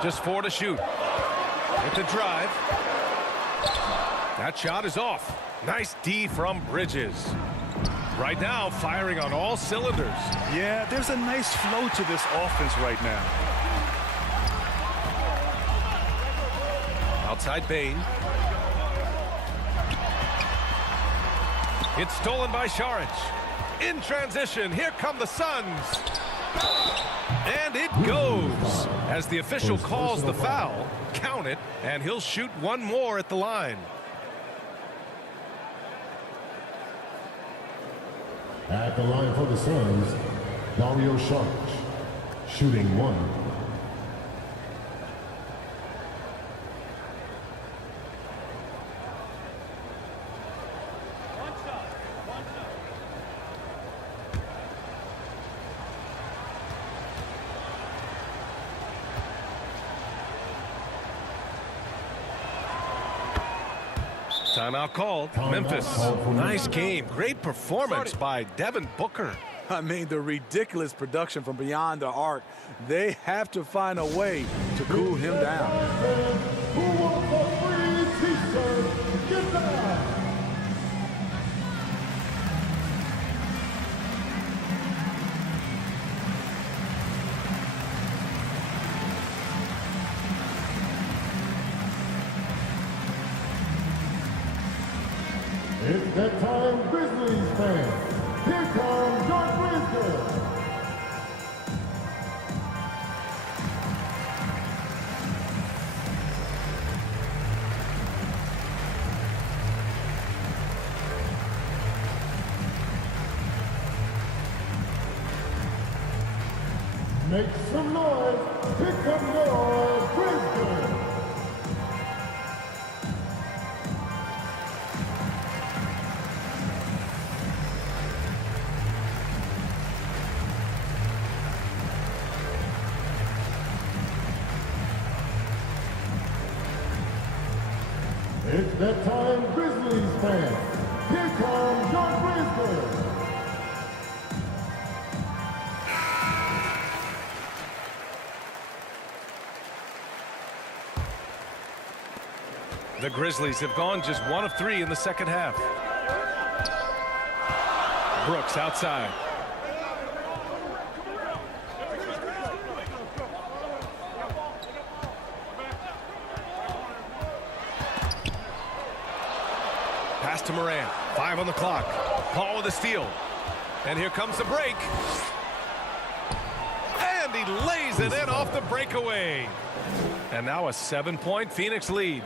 Just 4 to shoot. With the drive. That shot is off. Nice D from Bridges. Right now, firing on all cylinders. Yeah, there's a nice flow to this offense right now. Outside Bane. It's stolen by Saric. In transition, here come the Suns. And it goes. As the official calls the foul, count it, and he'll shoot one more at the line. At the line for the Suns, Dario Saric, shooting 1. Timeout called. Memphis. Nice game. Great performance by Devin Booker. I mean, the ridiculous production from beyond the arc. They have to find a way to cool him down. Who wants a free t-shirt? Get down! It's that time, Grizzlies fans. Here comes your Grizzlies. Make some noise. Here come your Grizzlies. It's that time, Grizzlies fans. Here comes your Grizzlies. The Grizzlies have gone just 1 of 3 in the second half. Brooks outside. Pass to Morant. 5 on the clock. Paul with a steal. And here comes the break. And he lays it in off the breakaway. And now a 7-point Phoenix lead.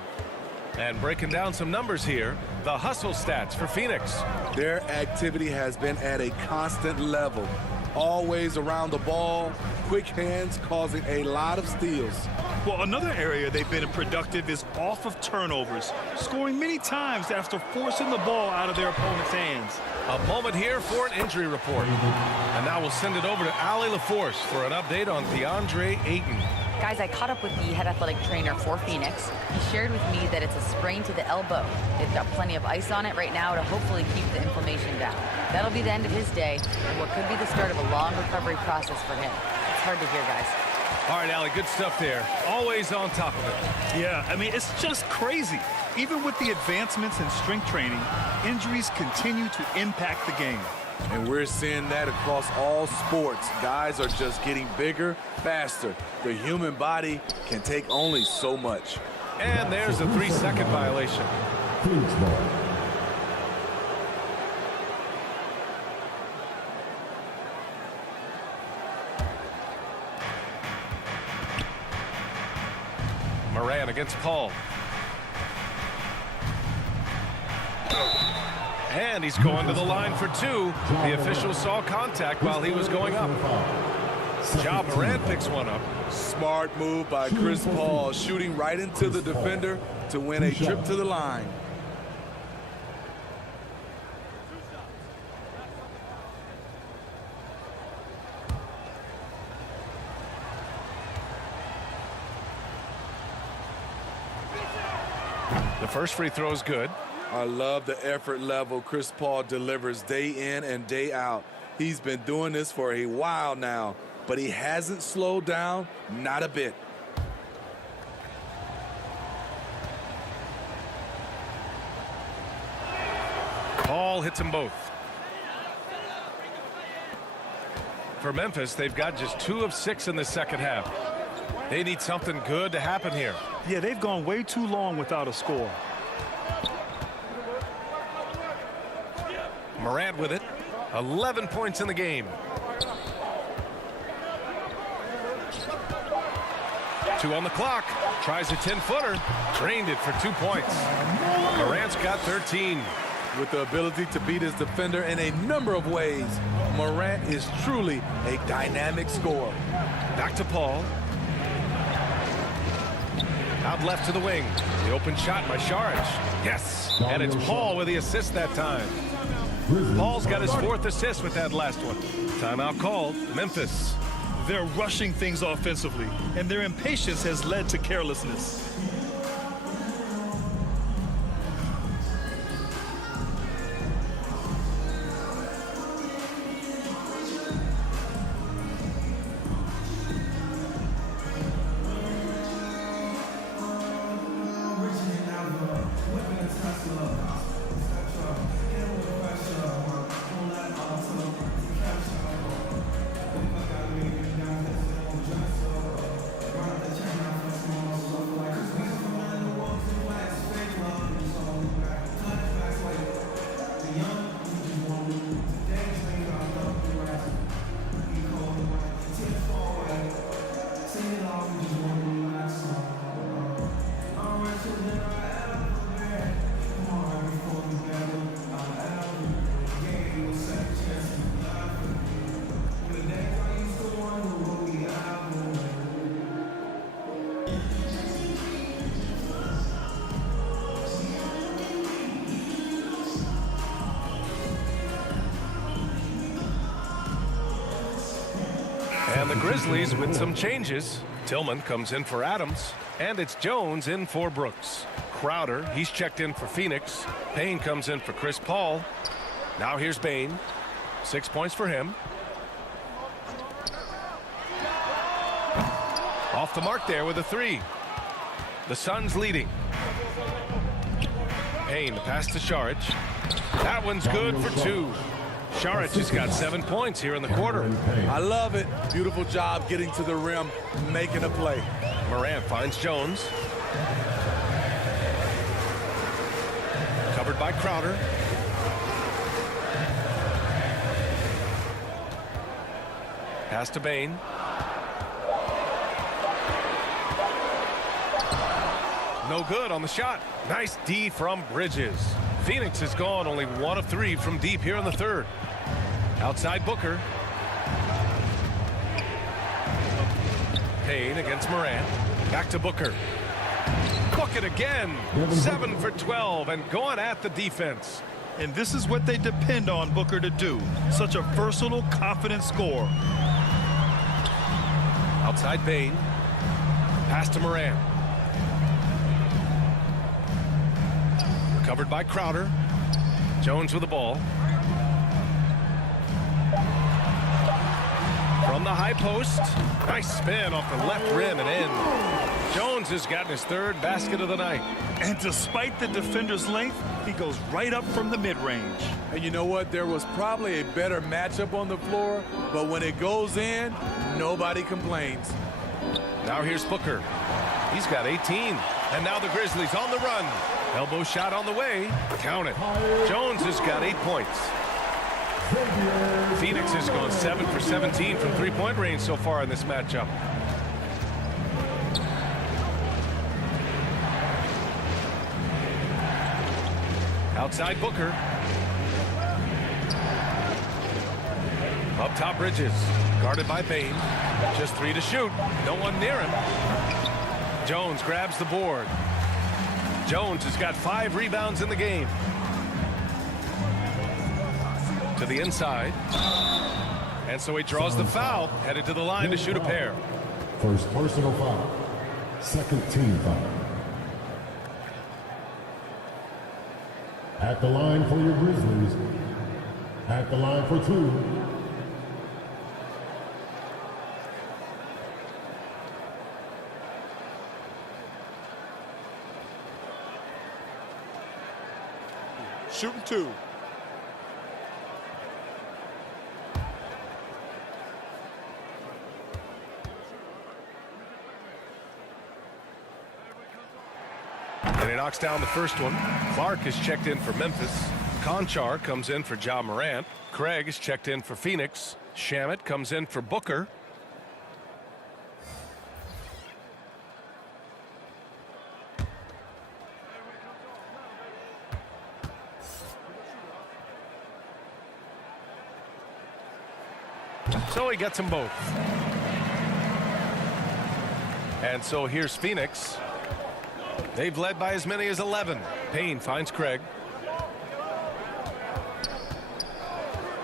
And breaking down some numbers here, the hustle stats for Phoenix. Their activity has been at a constant level. Always around the ball, quick hands causing a lot of steals. Well, another area they've been productive is off of turnovers, scoring many times after forcing the ball out of their opponent's hands. A moment here for an injury report. And now we'll send it over to Allie LaForce for an update on DeAndre Ayton. Guys, I caught up with the head athletic trainer for Phoenix. He shared with me that it's a sprain to the elbow. They've got plenty of ice on it right now to hopefully keep the inflammation down. That'll be the end of his day, and what could be the start of a long recovery process for him. It's hard to hear, guys. All right, Allie, good stuff there. Always on top of it. Yeah, I mean, it's just crazy. Even with the advancements in strength training, injuries continue to impact the game. And we're seeing that across all sports. Guys are just getting bigger, faster. The human body can take only so much. And there's a 3-second violation. Phoenix ball. Moran against Paul. And he's going to the line for 2. The official saw contact while he was going up. Ja Morant picks one up. Smart move by Chris Paul, shooting right into the defender to win a trip to the line. The first free throw is good. I love the effort level Chris Paul delivers day in and day out. He's been doing this for a while now, but he hasn't slowed down, not a bit. Paul hits them both. For Memphis, they've got just 2 of 6 in the second half. They need something good to happen here. Yeah, they've gone way too long without a score. Morant with it. 11 points in the game. 2 on the clock. Tries a 10-footer. Drained it for 2 points. Morant's got 13. With the ability to beat his defender in a number of ways, Morant is truly a dynamic scorer. Back to Paul. Out left to the wing. The open shot by Saric. Yes. And it's Paul with the assist that time. Paul's got his 4th assist with that last one. Timeout called. Memphis. They're rushing things offensively, and their impatience has led to carelessness. And the Grizzlies with some changes. Tillman comes in for Adams, and it's Jones in for Brooks. Crowder, he's checked in for Phoenix. Payne comes in for Chris Paul. Now here's Bane. 6 points for him. Off the mark there with a 3. The Suns leading. Payne, the pass to Saric. That one's good for 2. Saric has got 7 points here in the quarter. I love it. Beautiful job getting to the rim, making a play. Morant finds Jones. Covered by Crowder. Pass to Bain. No good on the shot. Nice D from Bridges. Phoenix has gone only 1 of 3 from deep here in the third. Outside Booker. Payne against Morant. Back to Booker. Book it again. 7 for 12 and going at the defense. And this is what they depend on Booker to do. Such a versatile, confident scorer. Outside Bain. Pass to Morant. Recovered by Crowder. Jones with the ball. From the high post. Nice spin off the left rim and in. Jones has gotten his 3rd basket of the night. And despite the defender's length, he goes right up from the mid-range. And you know what? There was probably a better matchup on the floor, but when it goes in, nobody complains. Now here's Booker. He's got 18. And now the Grizzlies on the run. Elbow shot on the way. Count it. Jones has got 8 points. Phoenix has gone 7 for 17 from three-point range so far in this matchup. Outside Booker. Up top Bridges. Guarded by Bain. Just 3 to shoot. No one near him. Jones grabs the board. Jones has got 5 rebounds in the game. To the inside. And so he draws the foul. Headed to the line to shoot a pair. First personal foul. Second team foul. At the line for your Grizzlies. At the line for 2. Shooting 2. And he knocks down the first one. Clark is checked in for Memphis. Conchar comes in for Ja Morant. Craig is checked in for Phoenix. Shamet comes in for Booker. So he gets them both. And so here's Phoenix. They've led by as many as 11. Payne finds Craig.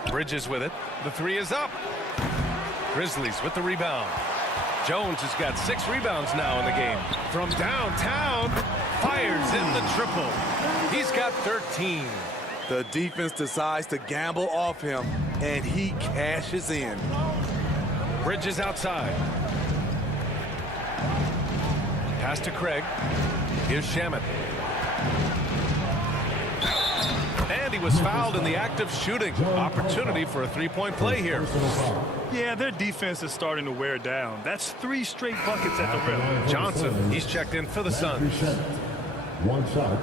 Bridges with it. The 3 is up. Grizzlies with the rebound. Jones has got 6 rebounds now in the game. From downtown, fires in the triple. He's got 13. The defense decides to gamble off him, and he cashes in. Bridges outside. Pass to Craig. Here's Shamet. And he was fouled in the act of shooting. Opportunity for a 3-point play here. Yeah, their defense is starting to wear down. That's 3 straight buckets at the rim. Johnson, he's checked in for the Suns. 1 shot.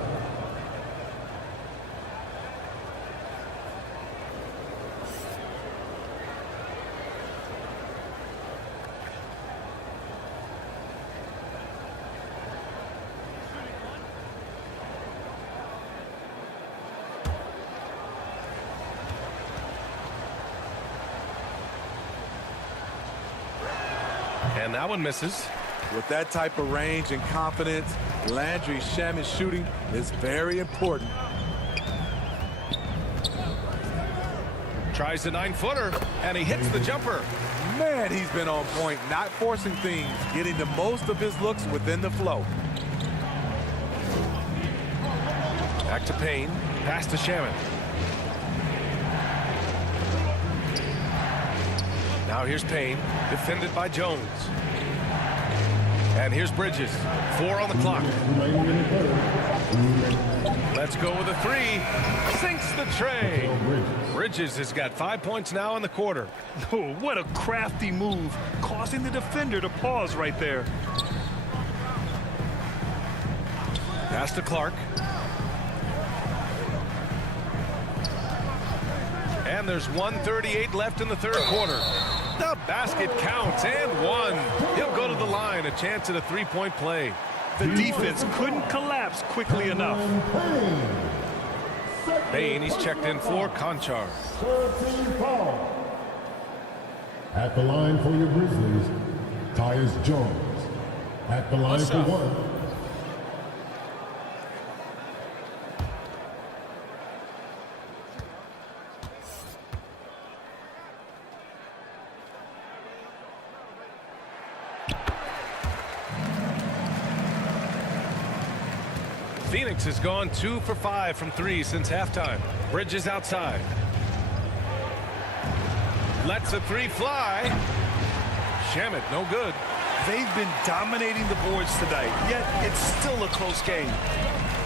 And that one misses. With that type of range and confidence, Landry Shamet's shooting is very important. Tries the 9-footer, and he hits the jumper. Man, he's been on point, not forcing things, getting the most of his looks within the flow. Back to Payne. Pass to Shamet. Now here's Payne, defended by Jones. And here's Bridges. 4 on the clock. Let's go with a 3. Sinks the tray. Bridges has got 5 points now in the quarter. Oh, what a crafty move, causing the defender to pause right there. Pass to Clark. And there's 1:38 left in the third quarter. The basket counts and one. He'll go to the line, a chance at a three-point play. The defense couldn't collapse quickly enough. Bain, he's checked in for Conchar. 13 foul. At the line for your Grizzlies, Tyus Jones. At the line for one. Phoenix has gone 2 for 5 from 3 since halftime. Bridges outside. Lets a three fly. Shamet, no good. They've been dominating the boards tonight, yet it's still a close game.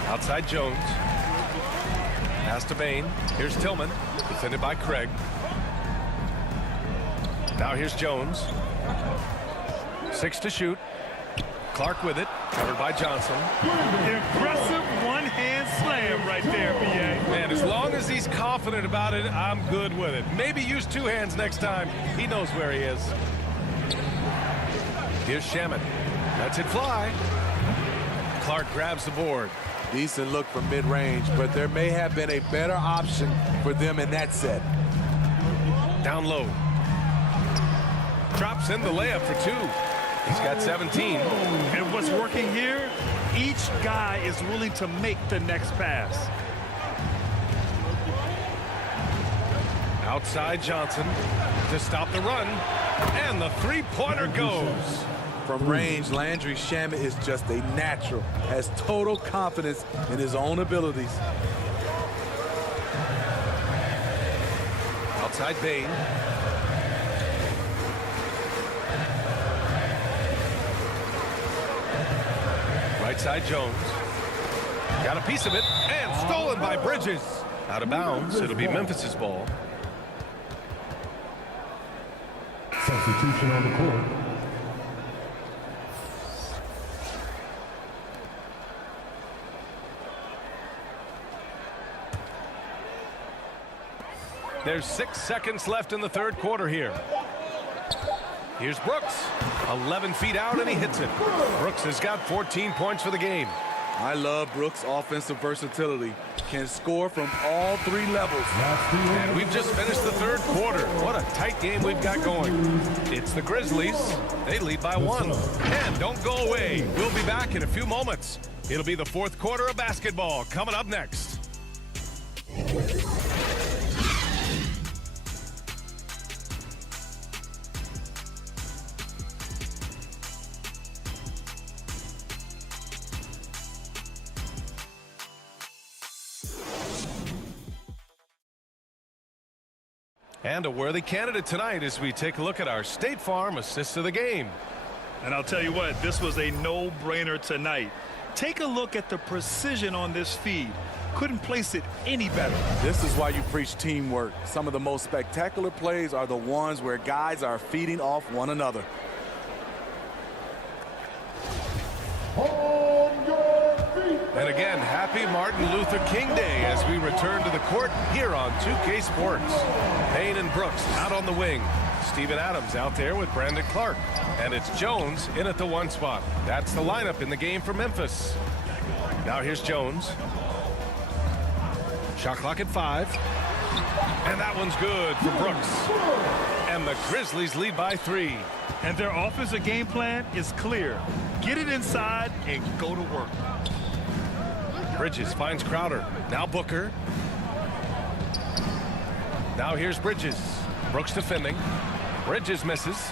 Outside Jones. Pass to Bain. Here's Tillman. Defended by Craig. Now here's Jones. 6 to shoot. Clark with it. Covered by Johnson. Impressive one-hand slam right there, B.A. Man, as long as he's confident about it, I'm good with it. Maybe use 2 hands next time. He knows where he is. Here's Shamet. Lets it fly. Clark grabs the board. Decent look from mid-range, but there may have been a better option for them in that set. Down low. Drops in the layup for 2. He's got 17. And what's working here, each guy is willing to make the next pass. Outside Johnson to stop the run. And the three-pointer goes. From range, Landry Shamet is just a natural, has total confidence in his own abilities. Outside Bain. Right side Jones. Got a piece of it and stolen by Bridges. Out of bounds. It'll be Memphis's ball. Substitution on the court. There's 6 seconds left in the third quarter here. Here's Brooks. 11 feet out, and he hits it. Brooks has got 14 points for the game. I love Brooks' offensive versatility. Can score from all 3 levels. And we've just finished the third quarter. What a tight game we've got going. It's the Grizzlies. They lead by 1. And don't go away. We'll be back in a few moments. It'll be the fourth quarter of basketball coming up next. And a worthy candidate tonight as we take a look at our State Farm assist of the game. And I'll tell you what, this was a no-brainer tonight. Take a look at the precision on this feed. Couldn't place it any better. This is why you preach teamwork. Some of the most spectacular plays are the ones where guys are feeding off one another. And again, happy Martin Luther King Day as we return to the court here on 2K Sports. Payne and Brooks out on the wing. Steven Adams out there with Brandon Clark. And it's Jones in at the 1 spot. That's the lineup in the game for Memphis. Now here's Jones. Shot clock at 5. And that one's good for Brooks. And the Grizzlies lead by 3. And their offensive game plan is clear. Get it inside and go to work. Bridges finds Crowder. Now Booker. Now here's Bridges. Brooks defending. Bridges misses.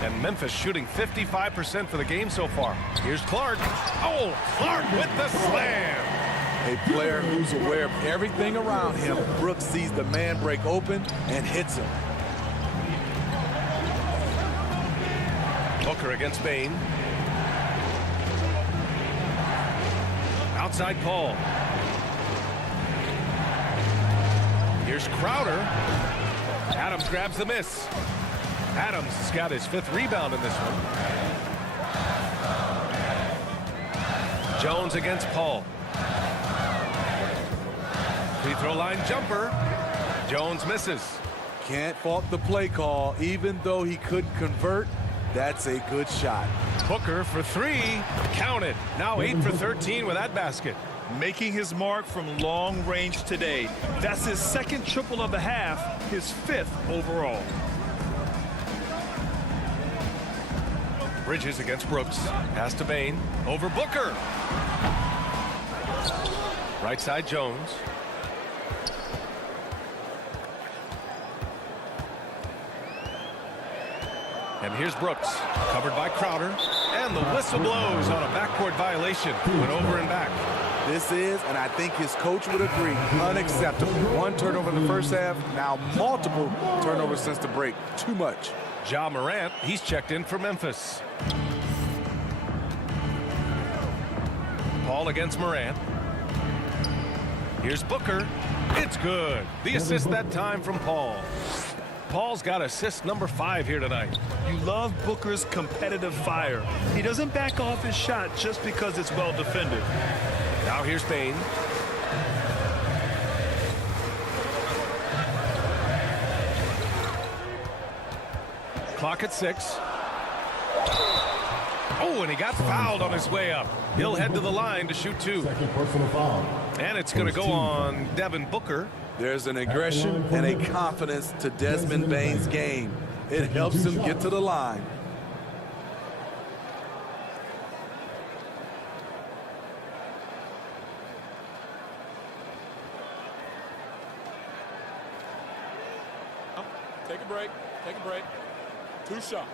And Memphis shooting 55% for the game so far. Here's Clark. Oh, Clark with the slam. A player who's aware of everything around him. Brooks sees the man break open and hits him. Booker against Bain. Outside Paul. Here's Crowder. Adams grabs the miss. Adams has got his 5th rebound in this one. Jones against Paul. Free throw line jumper. Jones misses. Can't fault the play call. Even though he couldn't convert, that's a good shot. Booker for three. Count it. Now 8 for 13 with that basket. Making his mark from long range today. That's his second triple of the half, his 5th overall. Bridges against Brooks. Pass to Bain. Over Booker. Right side Jones. And here's Brooks. Covered by Crowder. And the whistle blows on a backcourt violation. Went over and back. This is, and I think his coach would agree, unacceptable. 1 turnover in the first half, now multiple turnovers since the break. Too much. Ja Morant, he's checked in for Memphis. Paul against Morant. Here's Booker. It's good. The assist that time from Paul. Paul's got assist number 5 here tonight. You love Booker's competitive fire. He doesn't back off his shot just because it's well defended. Now here's Bain. Clock at 6. Oh, and he got fouled on his way up. He'll head to the line to shoot 2. Second personal foul. And it's going to go on Devin Booker. There's an aggression and a confidence to Desmond Bain's game. It helps him get to the line. Take a break. Take a break. 2 shots.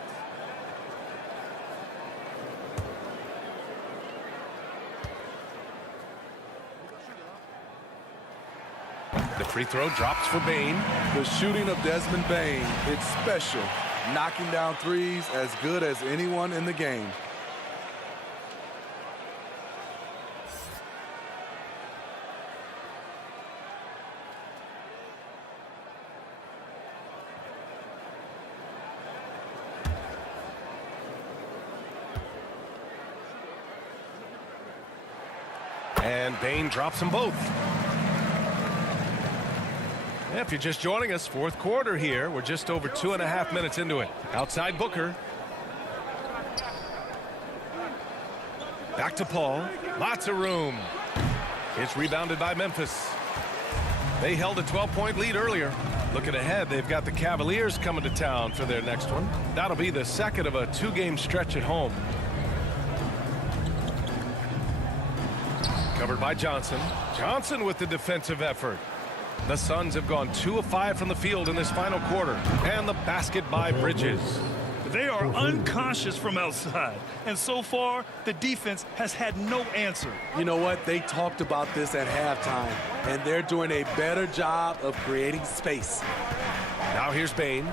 The free throw drops for Bain. The shooting of Desmond Bain, it's special. Knocking down threes as good as anyone in the game. And Bain drops them both. If you're just joining us, 4th quarter here. We're just over 2.5 minutes into it. Outside Booker. Back to Paul. Lots of room. It's rebounded by Memphis. They held a 12-point lead earlier. Looking ahead, they've got the Cavaliers coming to town for their next one. That'll be the second of a 2-game stretch at home. Covered by Johnson. Johnson with the defensive effort. The Suns have gone 2 of 5 from the field in this final quarter. And the basket by Bridges. They are unconscious from outside. And so far, the defense has had no answer. You know what? They talked about this at halftime, and they're doing a better job of creating space. Now here's Bain.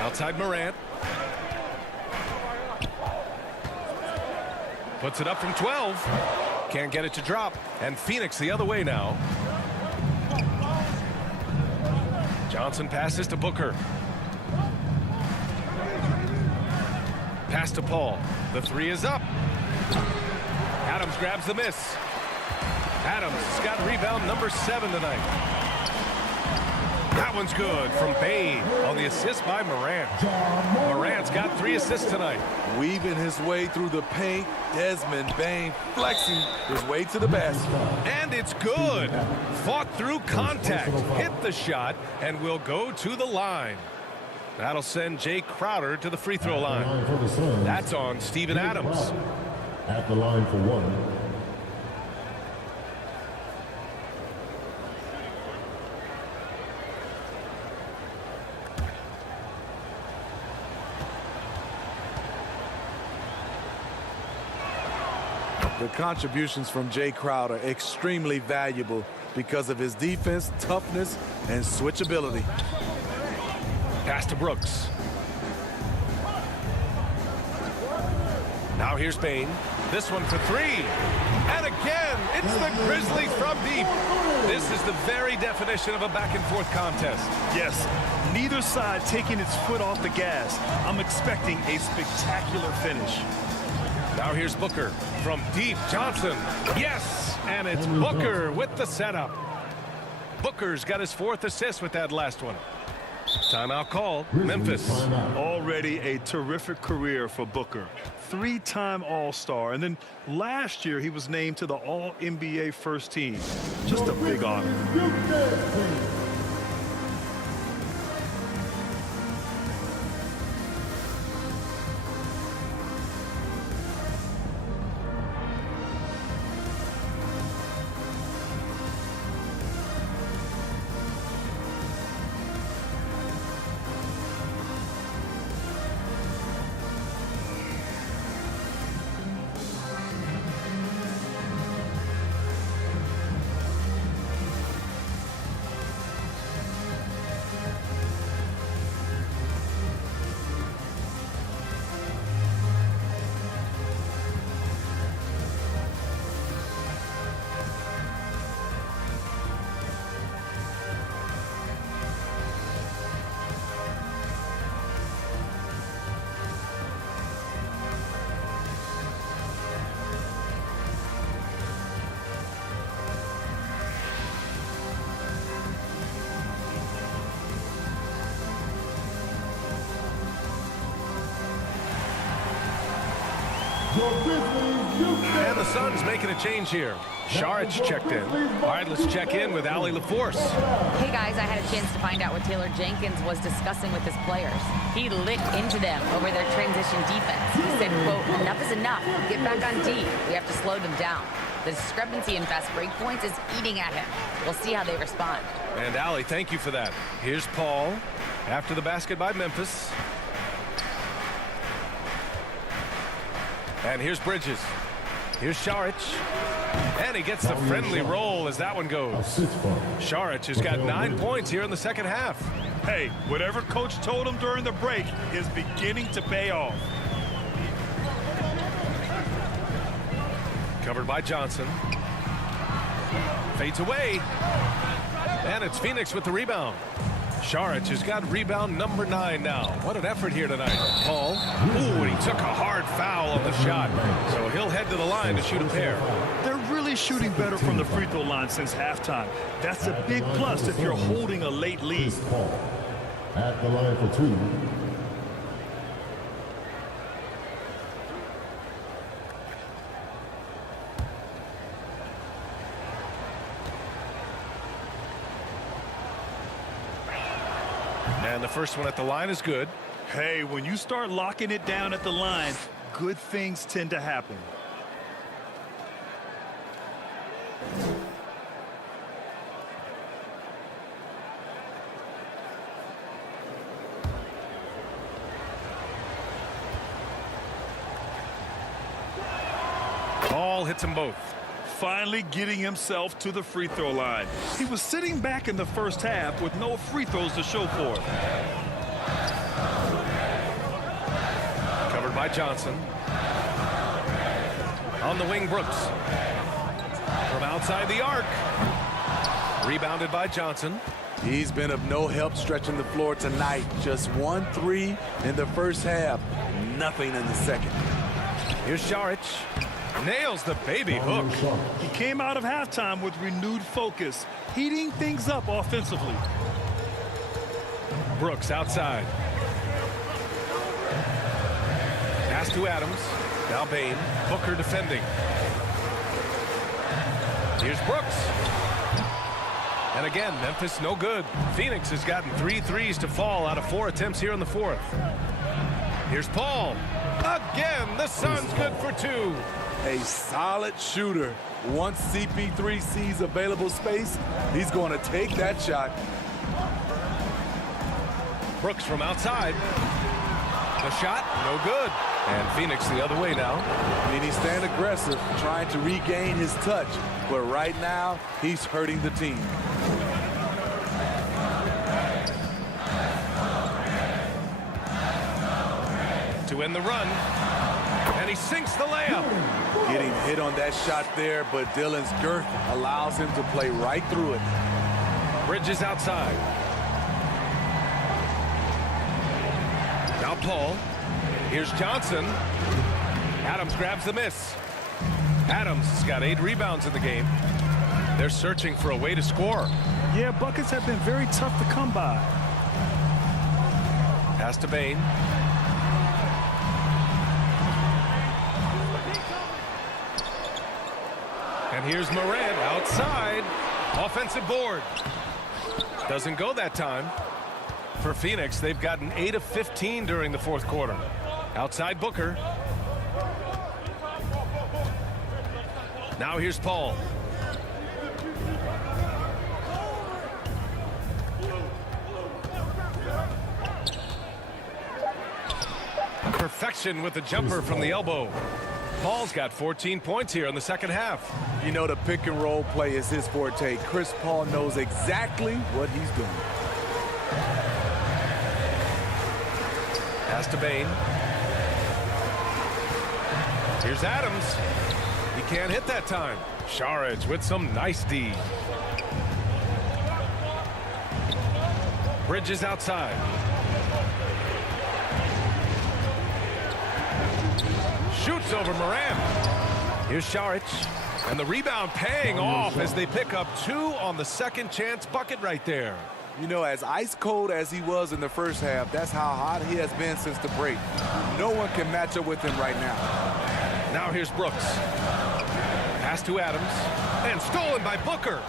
Outside Morant. Puts it up from 12. Can't get it to drop. And Phoenix the other way now. Johnson passes to Booker. Pass to Paul. The 3 is up. Adams grabs the miss. Adams has got rebound number 7 tonight. That one's good from Bain on the assist by Morant. Morant's got 3 assists tonight. Weaving his way through the paint, Desmond Bain flexing his way to the basket. And it's good. Fought through contact, hit the shot, and will go to the line. That'll send Jay Crowder to the free throw line. That's on Steven Adams. At the line for 1. The contributions from Jay Crowder extremely valuable because of his defense, toughness, and switchability. Pass to Brooks. Now here's Bain. This one for 3. And again, it's the Grizzlies from deep. This is the very definition of a back-and-forth contest. Yes, neither side taking its foot off the gas. I'm expecting a spectacular finish. Now here's Booker from deep. Johnson. Yes, and it's Booker with the setup. Booker's got his 4th assist with that last one. Timeout called. Grizzlies Memphis. timeout. Already a terrific career for Booker. 3-time All-Star, and then last year he was named to the All-NBA first team. Just a big honor. And the Suns making a change here. Saric checked in. All right, let's check in with Allie LaForce. Hey guys, I had a chance to find out what Taylor Jenkins was discussing with his players. He lit into them over their transition defense. He said, quote, "Enough is enough. Get back on D. We have to slow them down. The discrepancy in fast break points is eating at him. We'll see how they respond." And Allie, thank you for that. Here's Paul after the basket by Memphis. And here's Bridges. Here's Saric. And he gets the friendly roll as that one goes. Saric has got 9 points here in the second half. Hey, whatever coach told him during the break is beginning to pay off. Covered by Johnson. Fades away. And it's Phoenix with the rebound. Saric has got rebound number 9 now. What an effort here tonight. Paul. Ooh, and he took a hard foul on the shot. So he'll head to the line to shoot a pair. They're really shooting better from the free throw line since halftime. That's a big plus if you're holding a late lead. Paul at the line for 2. And the first one at the line is good. Hey, when you start locking it down at the line, good things tend to happen. Paul hits them both. Finally getting himself to the free throw line. He was sitting back in the first half with no free throws to show for it. Covered by Johnson. On the wing, Brooks. From outside the arc. Rebounded by Johnson. He's been of no help stretching the floor tonight. Just 1 3 in the first half. Nothing in the second. Here's Saric. Nails the baby hook. He came out of halftime with renewed focus, heating things up offensively. Brooks outside. Pass to Adams. Now Bain. Booker defending. Here's Brooks. And again, Memphis no good. Phoenix has gotten 3 threes to fall out of 4 attempts here in the 4th. Here's Paul. Again, the Suns good for 2. A solid shooter. Once CP3 sees available space, he's going to take that shot. Brooks from outside. The shot, no good. And Phoenix the other way now. I mean, he's staying aggressive, trying to regain his touch. But right now, he's hurting the team. To end the run. And he sinks the layup. Getting hit on that shot there, but Dillon's girth allows him to play right through it. Bridges outside. Now Paul. Here's Johnson. Adams grabs the miss. Adams has got 8 rebounds in the game. They're searching for a way to score. Yeah, buckets have been very tough to come by. Pass to Bain. And here's Morant outside. Offensive board. Doesn't go that time. For Phoenix, they've gotten 8 of 15 during the fourth quarter. Outside Booker. Now here's Paul. Perfection with the jumper from the elbow. Paul's got 14 points here in the second half. You know, the pick and roll play is his forte. Chris Paul knows exactly what he's doing. Pass to Bain. Here's Adams. He can't hit that time. Saric with some nice D. Bridges outside. Shoots over Morant. Here's Saric. And the rebound paying off as they pick up 2 on the second chance bucket right there. You know, as ice cold as he was in the first half, that's how hot he has been since the break. No one can match up with him right now. Now here's Brooks. Pass to Adams. And stolen by Booker.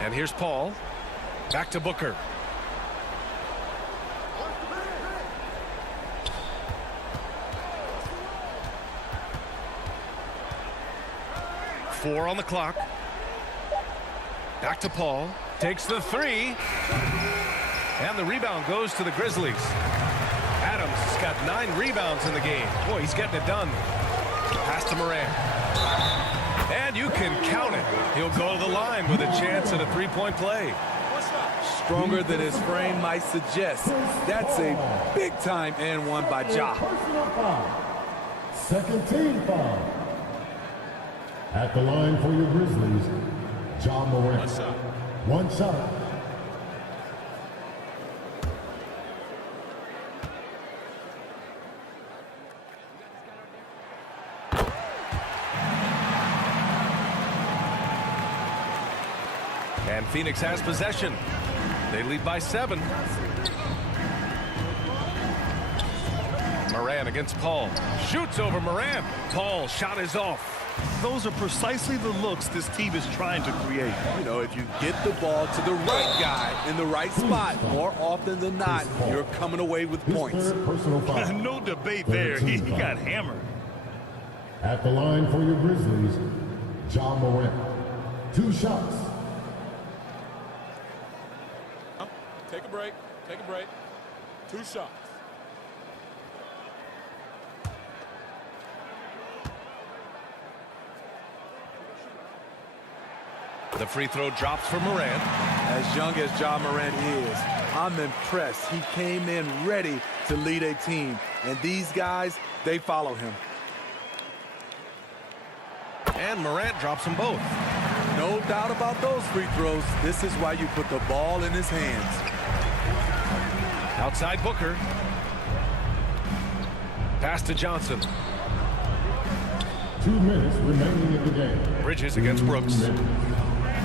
And here's Paul. Back to Booker. Four on the clock. Back to Paul. Takes the 3. And the rebound goes to the Grizzlies. Adams has got 9 rebounds in the game. Boy, he's getting it done. Pass to Morant. And you can count it. He'll go to the line with a chance at a 3-point play. Stronger than his frame might suggest. That's a big-time and one by Ja. Personal foul. Second team foul. At the line for your Grizzlies, Ja Morant. One shot. And Phoenix has possession. They lead by 7. Morant against Paul. Shoots over Morant. Paul shot is off. Those are precisely the looks this team is trying to create. You know, if you get the ball to the right guy in the right spot, more often than not, you're coming away with His points. third personal foul. No debate there. He got hammered. At the line for your Grizzlies, Ja Morant. 2 shots. Take a break. Take a break. 2 shots. The free throw drops for Morant. As young as Ja Morant is, I'm impressed. He came in ready to lead a team. And these guys, they follow him. And Morant drops them both. No doubt about those free throws. This is why you put the ball in his hands. Outside Booker. Pass to Johnson. 2 minutes remaining in the game. Bridges against Brooks.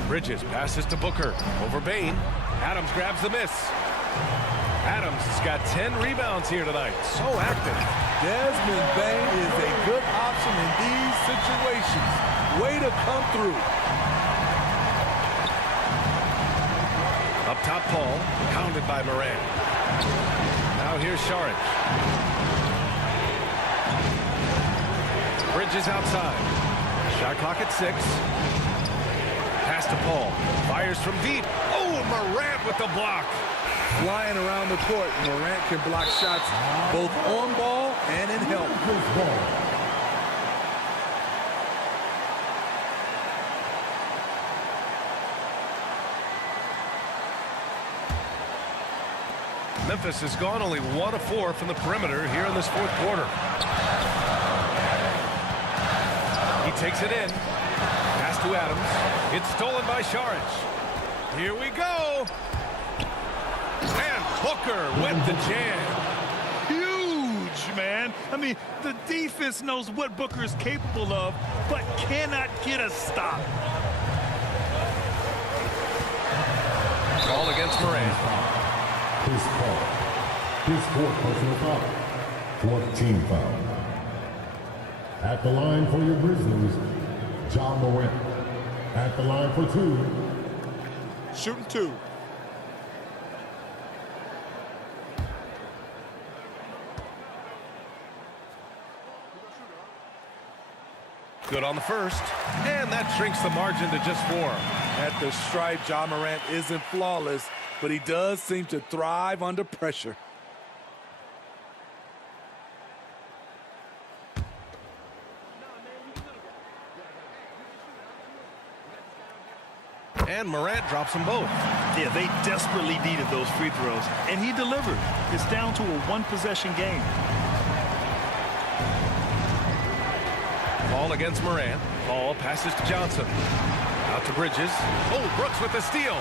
Bridges passes to Booker. Over Bain. Adams grabs the miss. Adams has got 10 rebounds here tonight. So active. Desmond Bain is a good option in these situations. Way to come through. Up top, Paul. Pounded by Morant. Now here's Saric. Bridges outside. Shot clock at 6. Pass to Paul. Fires from deep. Oh, Morant with the block. Flying around the court, Morant can block shots both on ball and in help. Memphis has gone only 1 of 4 from the perimeter here in this fourth quarter. He takes it in. Pass to Adams. It's stolen by Saric. Here we go. And Booker with the jam. Huge, man. I mean, the defense knows what Booker is capable of, but cannot get a stop. Call against Morant. His foul. His fourth personal foul. Fourth team foul. At the line for your Grizzlies, John Morant. At the line for two. Shooting two. Good on the first, and that shrinks the margin to just 4. At the stripe, John Morant isn't flawless, but he does seem to thrive under pressure. And Morant drops them both. Yeah, they desperately needed those free throws, and he delivered. It's down to a one-possession game. Ball against Morant. Ball passes to Johnson. Out to Bridges. Oh, Brooks with the steal.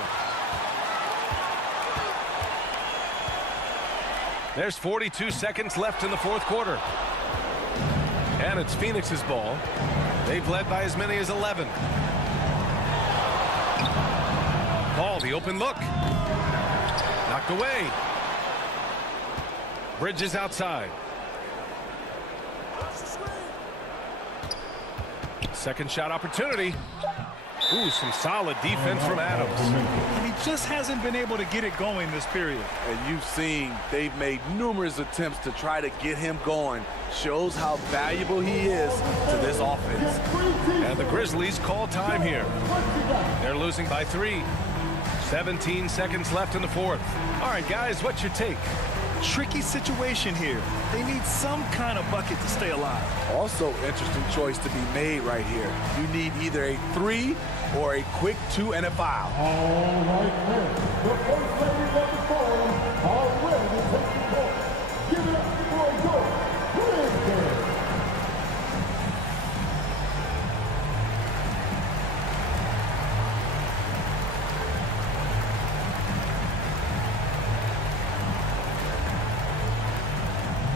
There's 42 seconds left in the fourth quarter. And it's Phoenix's ball. They've led by as many as 11. Ball, the open look. Knocked away. Bridges outside. Second shot opportunity. Ooh, some solid defense from Adams. And he just hasn't been able to get it going this period. And you've seen they've made numerous attempts to try to get him going. Shows how valuable he is to this offense. And the Grizzlies call time here. They're losing by 3. 17 seconds left in the fourth. All right, guys, what's your take? Tricky situation here. They need some kind of bucket to stay alive. Also, interesting choice to be made right here. You need either a 3 or a quick 2 and a foul. All right, men. The first ladies of the forum are ready to take the court. Give it up for your Grizzlies.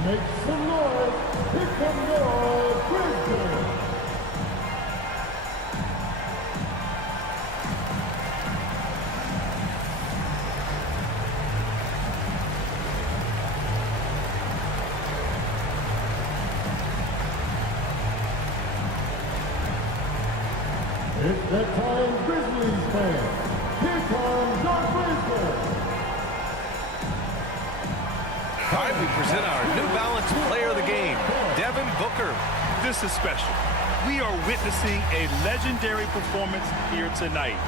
Make some noise. Here come your Grizzlies. It's that time, Grizzlies fans. Here comes your Grizzlies. All right, we present our New Balance Player of the Game, Devin Booker. This is special. We are witnessing a legendary performance here tonight.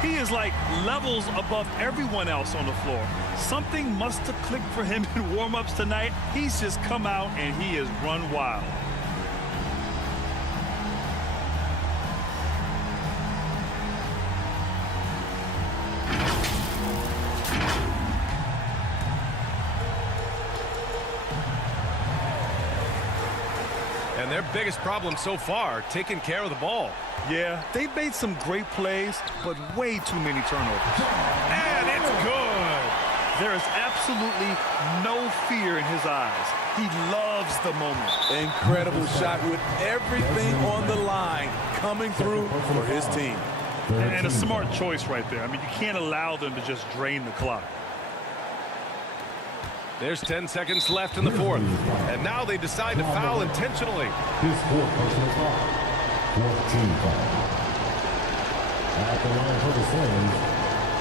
He is like levels above everyone else on the floor. Something must have clicked for him in warm-ups tonight. He's just come out and he has run wild. And their biggest problem so far, taking care of the ball. Yeah, they've made some great plays, but way too many turnovers. And it's good. There is absolutely no fear in his eyes. He loves the moment. Incredible shot with everything on the line coming through for his team. And a smart choice right there. I mean, you can't allow them to just drain the clock. There's 10 seconds left in the fourth. And now they decide to foul intentionally. His fourth personal foul. Fourth team foul. At the line for the Slams,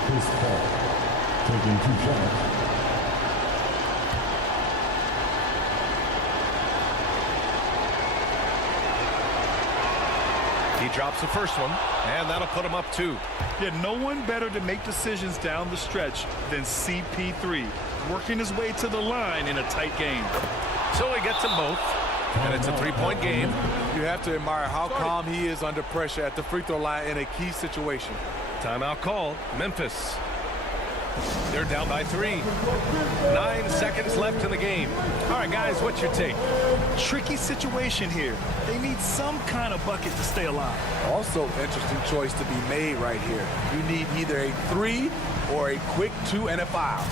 Chris Paul. Taking 2 shots. He drops the first one, and that'll put him up 2. Yeah, no one better to make decisions down the stretch than CP3, working his way to the line in a tight game. So he gets them both, and it's a 3-point game. You have to admire how calm he is under pressure at the free throw line in a key situation. Timeout called. Memphis. They're down by 3. 9 seconds left in the game. All right, guys, what's your take? Tricky situation here. They need some kind of bucket to stay alive. Also, interesting choice to be made right here. You need either a 3 or a quick 2 and a foul.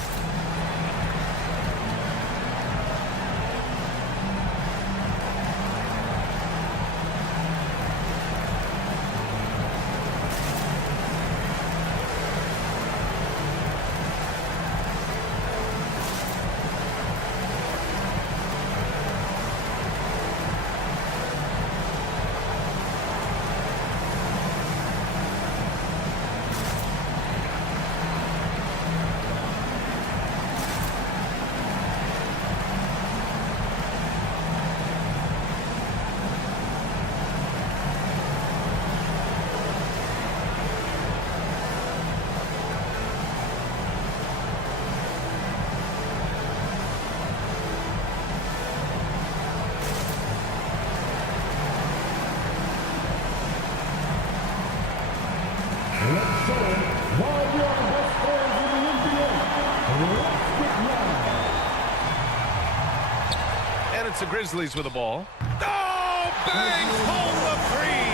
it's the Grizzlies with the ball. Oh, bangs home the three.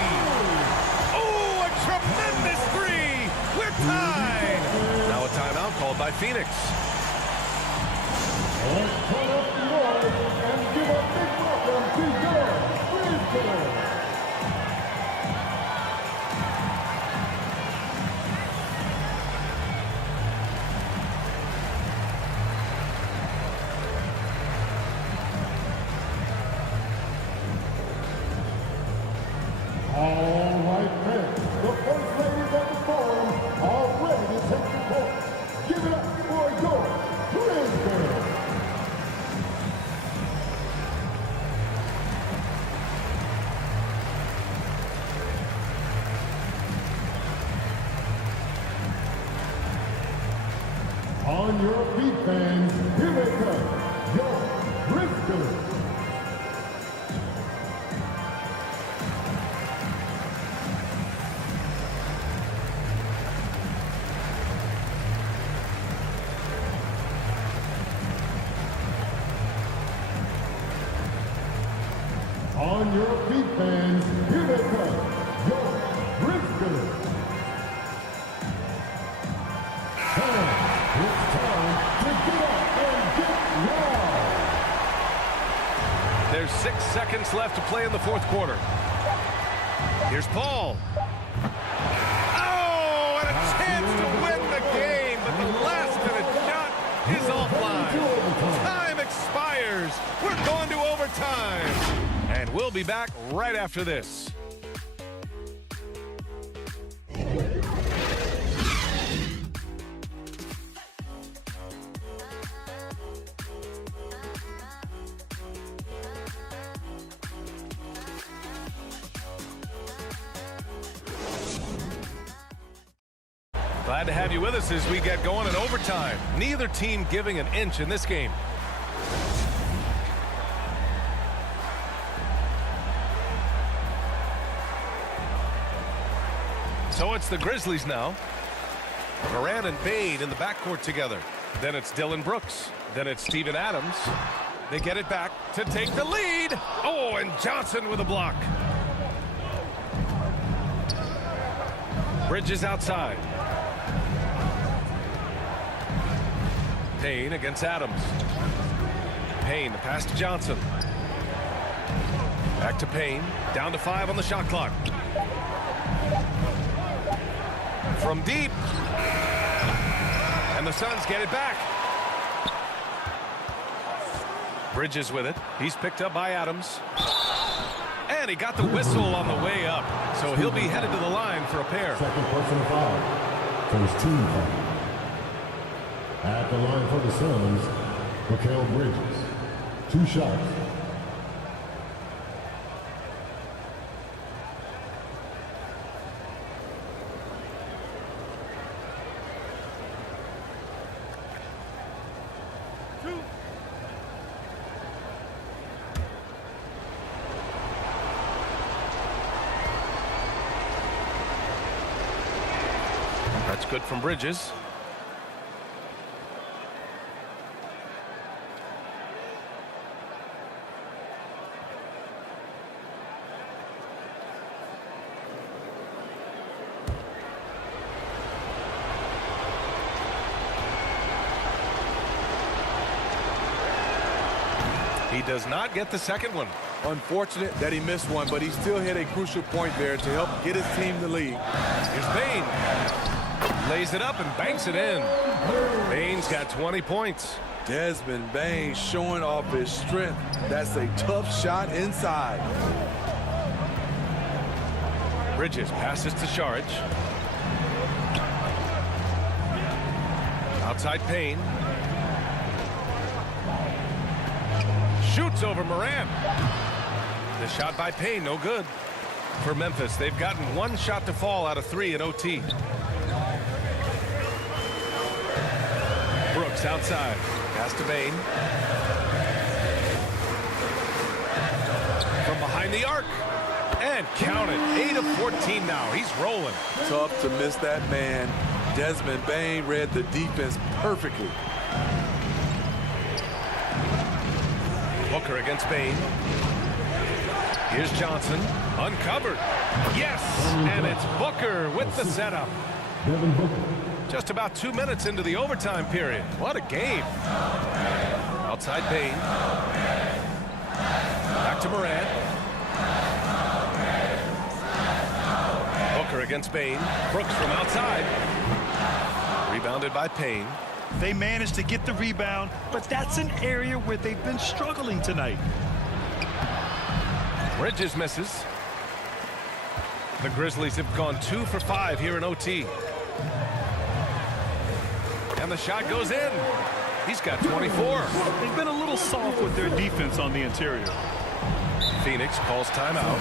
Oh, a tremendous three. We're tied. Now a timeout called by Phoenix. Let's turn up the noise and give a big welcome to your Grizzlies. All right, fans, the first ladies of the forum are ready to take the court. Give it up for your Grizzlies. On your feet, fans, here they come, your Grizzlies. On your feet, fans, here they come, your Grizzlies. Fans, it's time to get up and get loud. There's 6 seconds left to play in the fourth quarter. Here's Paul. Oh, and a chance to win the game, but the last-minute shot is offline. Time expires. We're going to overtime. And we'll be back right after this. Glad to have you with us as we get going in overtime. Neither team giving an inch in this game. So it's the Grizzlies now. Moran and Bane in the backcourt together. Then it's Dylan Brooks. Then it's Steven Adams. They get it back to take the lead. Oh, and Johnson with a block. Bridges outside. Payne against Adams. Payne, the pass to Johnson. Back to Payne. Down to 5 on the shot clock. From deep. And the Suns get it back. Bridges with it. He's picked up by Adams. And he got the whistle on the way up. So he'll be headed to the line for a pair. Second personal foul. First team foul. At the line for the Suns, Mikal Bridges. 2 shots. That's good from Bridges. He does not get the second one. Unfortunate that he missed one, but he still hit a crucial point there to help get his team the lead. Here's Bane. Lays it up and banks it in. Bane's got 20 points. Desmond Bane showing off his strength. That's a tough shot inside. Bridges passes to Saric. Outside Payne. Shoots over Moran. The shot by Payne, no good. For Memphis, they've gotten 1 shot to fall out of 3 in OT. Brooks outside. Pass to Bane. From behind the arc. And count it. 8 of 14 now. He's rolling. Tough to miss that man. Desmond Bane read the defense perfectly. Booker against Bain. Here's Johnson, uncovered. Yes, and it's Booker with the setup. Just about 2 minutes into the overtime period. What a game. Outside Bain. Back to Morant. Booker against Bain. Brooks from outside. Rebounded by Payne. They managed to get the rebound, but that's an area where they've been struggling tonight. Bridges misses. The Grizzlies have gone 2 for 5 here in OT. And the shot goes in. He's got 24. They've been a little soft with their defense on the interior. Phoenix calls timeout.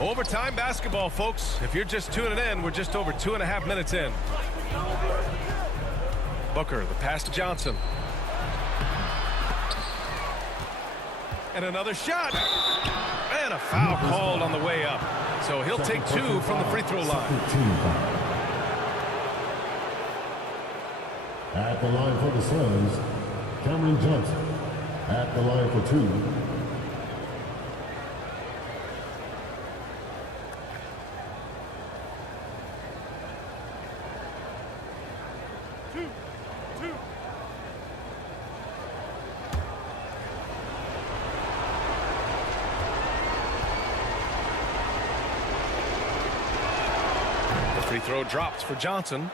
Overtime basketball, folks. If you're just tuning in, we're just over 2.5 minutes in. Booker, the pass to Johnson. And another shot. And a foul called on the way up. So he'll take 2 from the free throw line. At the line for the Suns, Cameron Johnson. At the line for 2. Free throw drops for Johnson.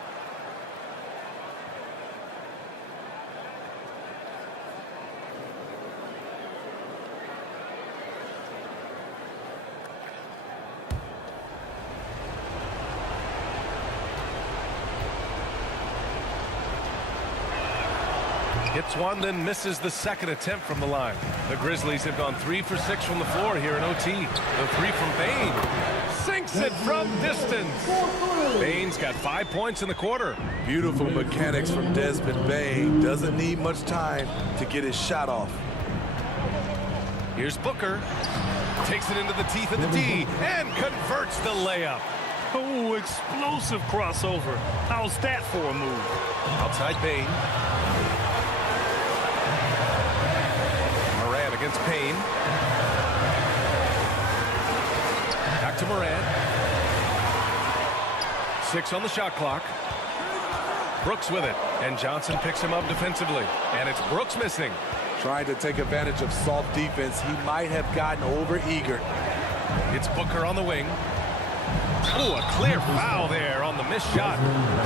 Hits one, then misses the second attempt from the line. The Grizzlies have gone 3 for 6 from the floor here in OT. The 3 from Bain. Sinks it from distance. Bain's got 5 points in the quarter. Beautiful mechanics from Desmond Bain. Doesn't need much time to get his shot off. Here's Booker. Takes it into the teeth of the D and converts the layup. Oh, explosive crossover. How's that for a move? Outside Bain. Morant against Payne. Back to Morant. 6 on the shot clock. Brooks with it, and Johnson picks him up defensively. And it's Brooks missing. Trying to take advantage of soft defense. He might have gotten over-eager. It's Booker on the wing. Oh, a clear foul there on the missed shot.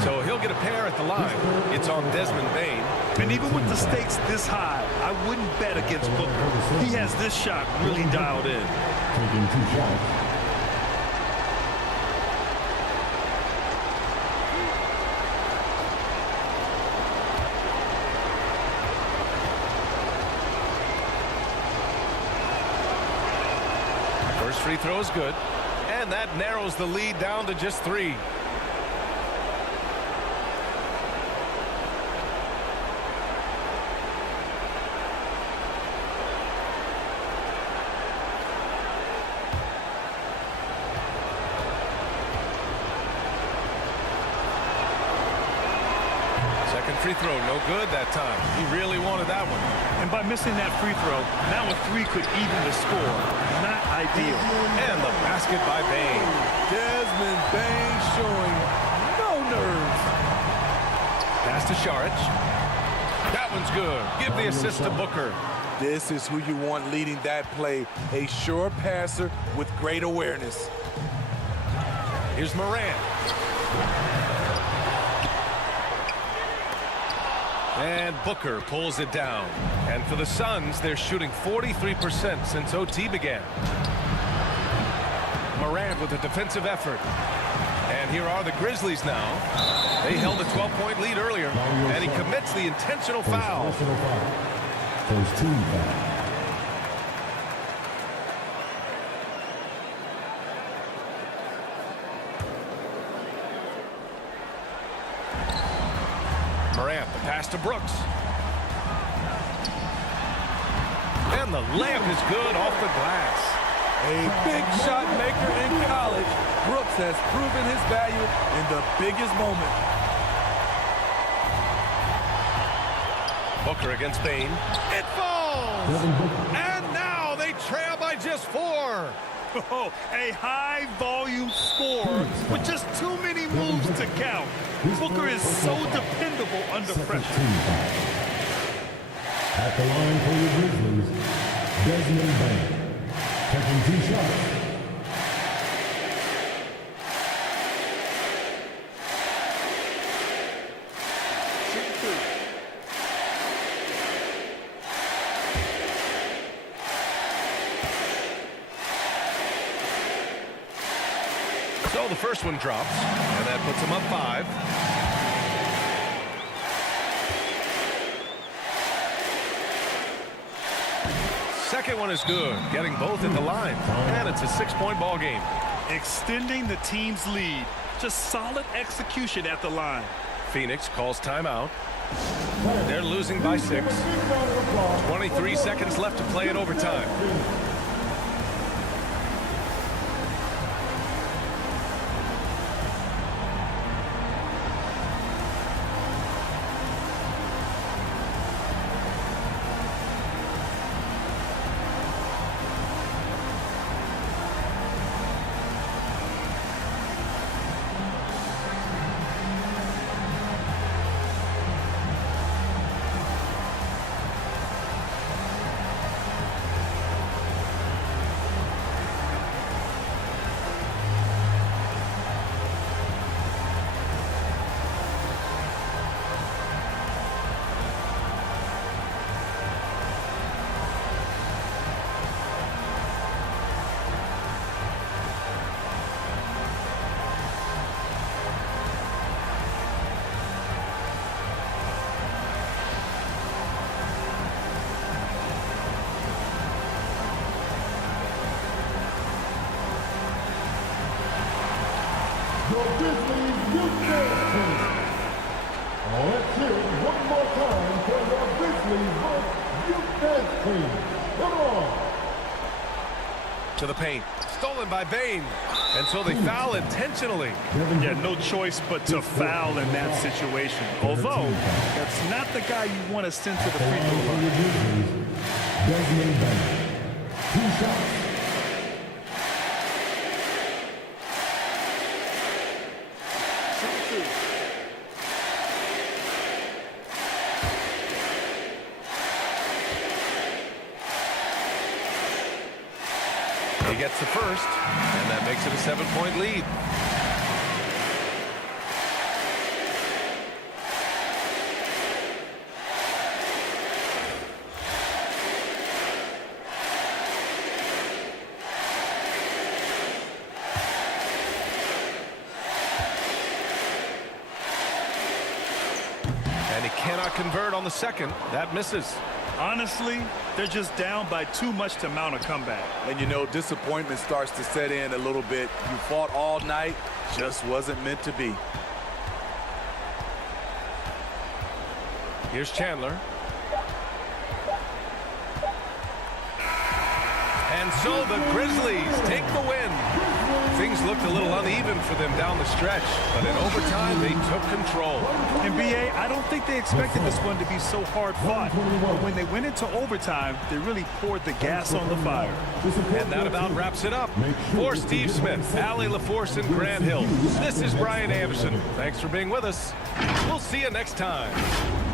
So he'll get a pair at the line. It's on Desmond Bain. And even with the stakes this high, I wouldn't bet against Booker. He has this shot really dialed in. Taking 2 shots. First free throw is good. And that narrows the lead down to just 3. Second free throw, no good that time. He really wanted that one. And by missing that free throw, now a three could even the score. Not ideal. And the basket by Bane. Desmond Bane showing no nerves. Pass to Šarić. That one's good. Give the assist to Booker. This is who you want leading that play. A sure passer with great awareness. Here's Morant. And Booker pulls it down. And for the Suns, they're shooting 43% since OT began. Morant with a defensive effort. And here are the Grizzlies now. They held a 12-point lead earlier, and he commits the intentional foul. First team foul. Morant, the pass to Brooks. And the layup is good off the glass. A big shot maker in college. Brooks has proven his value in the biggest moment. Booker against Bane. It falls! And now they trail by just 4. Oh, a high-volume score with just too many moves to count. Booker is so dependable under pressure. At the line for your Grizzlies, Desmond Bane. Taking 2 shots. So the first one drops, and that puts him up 5. Second one is good, getting both at the line, and it's a 6-point ball game. Extending the team's lead. Just solid execution at the line. Phoenix calls timeout. They're losing by 6. 23 seconds left to play in overtime. Your Grizzlies youth dance team. Let's hear it one more time for your Grizzlies youth dance team. Come on. To the paint. Stolen by Bane. And so they foul intentionally. Yeah, no choice but to foul in that situation. Although, that's not the guy you want to send to the free throw line. Desmond Bane. 2 shots. He gets the first, and that makes it a 7-point lead. And he cannot convert on the second. That misses. Honestly, they're just down by too much to mount a comeback. And you know, disappointment starts to set in a little bit. You fought all night, just wasn't meant to be. Here's Chandler. And so the Grizzlies take the win. Things looked a little uneven for them down the stretch, but in overtime, they took control. And BA, I don't think they expected this one to be so hard fought. But when they went into overtime, they really poured the gas on the fire. And that about wraps it up. For Steve Smith, Allie LaForce, and Grant Hill, this is Brian Anderson. Thanks for being with us. We'll see you next time.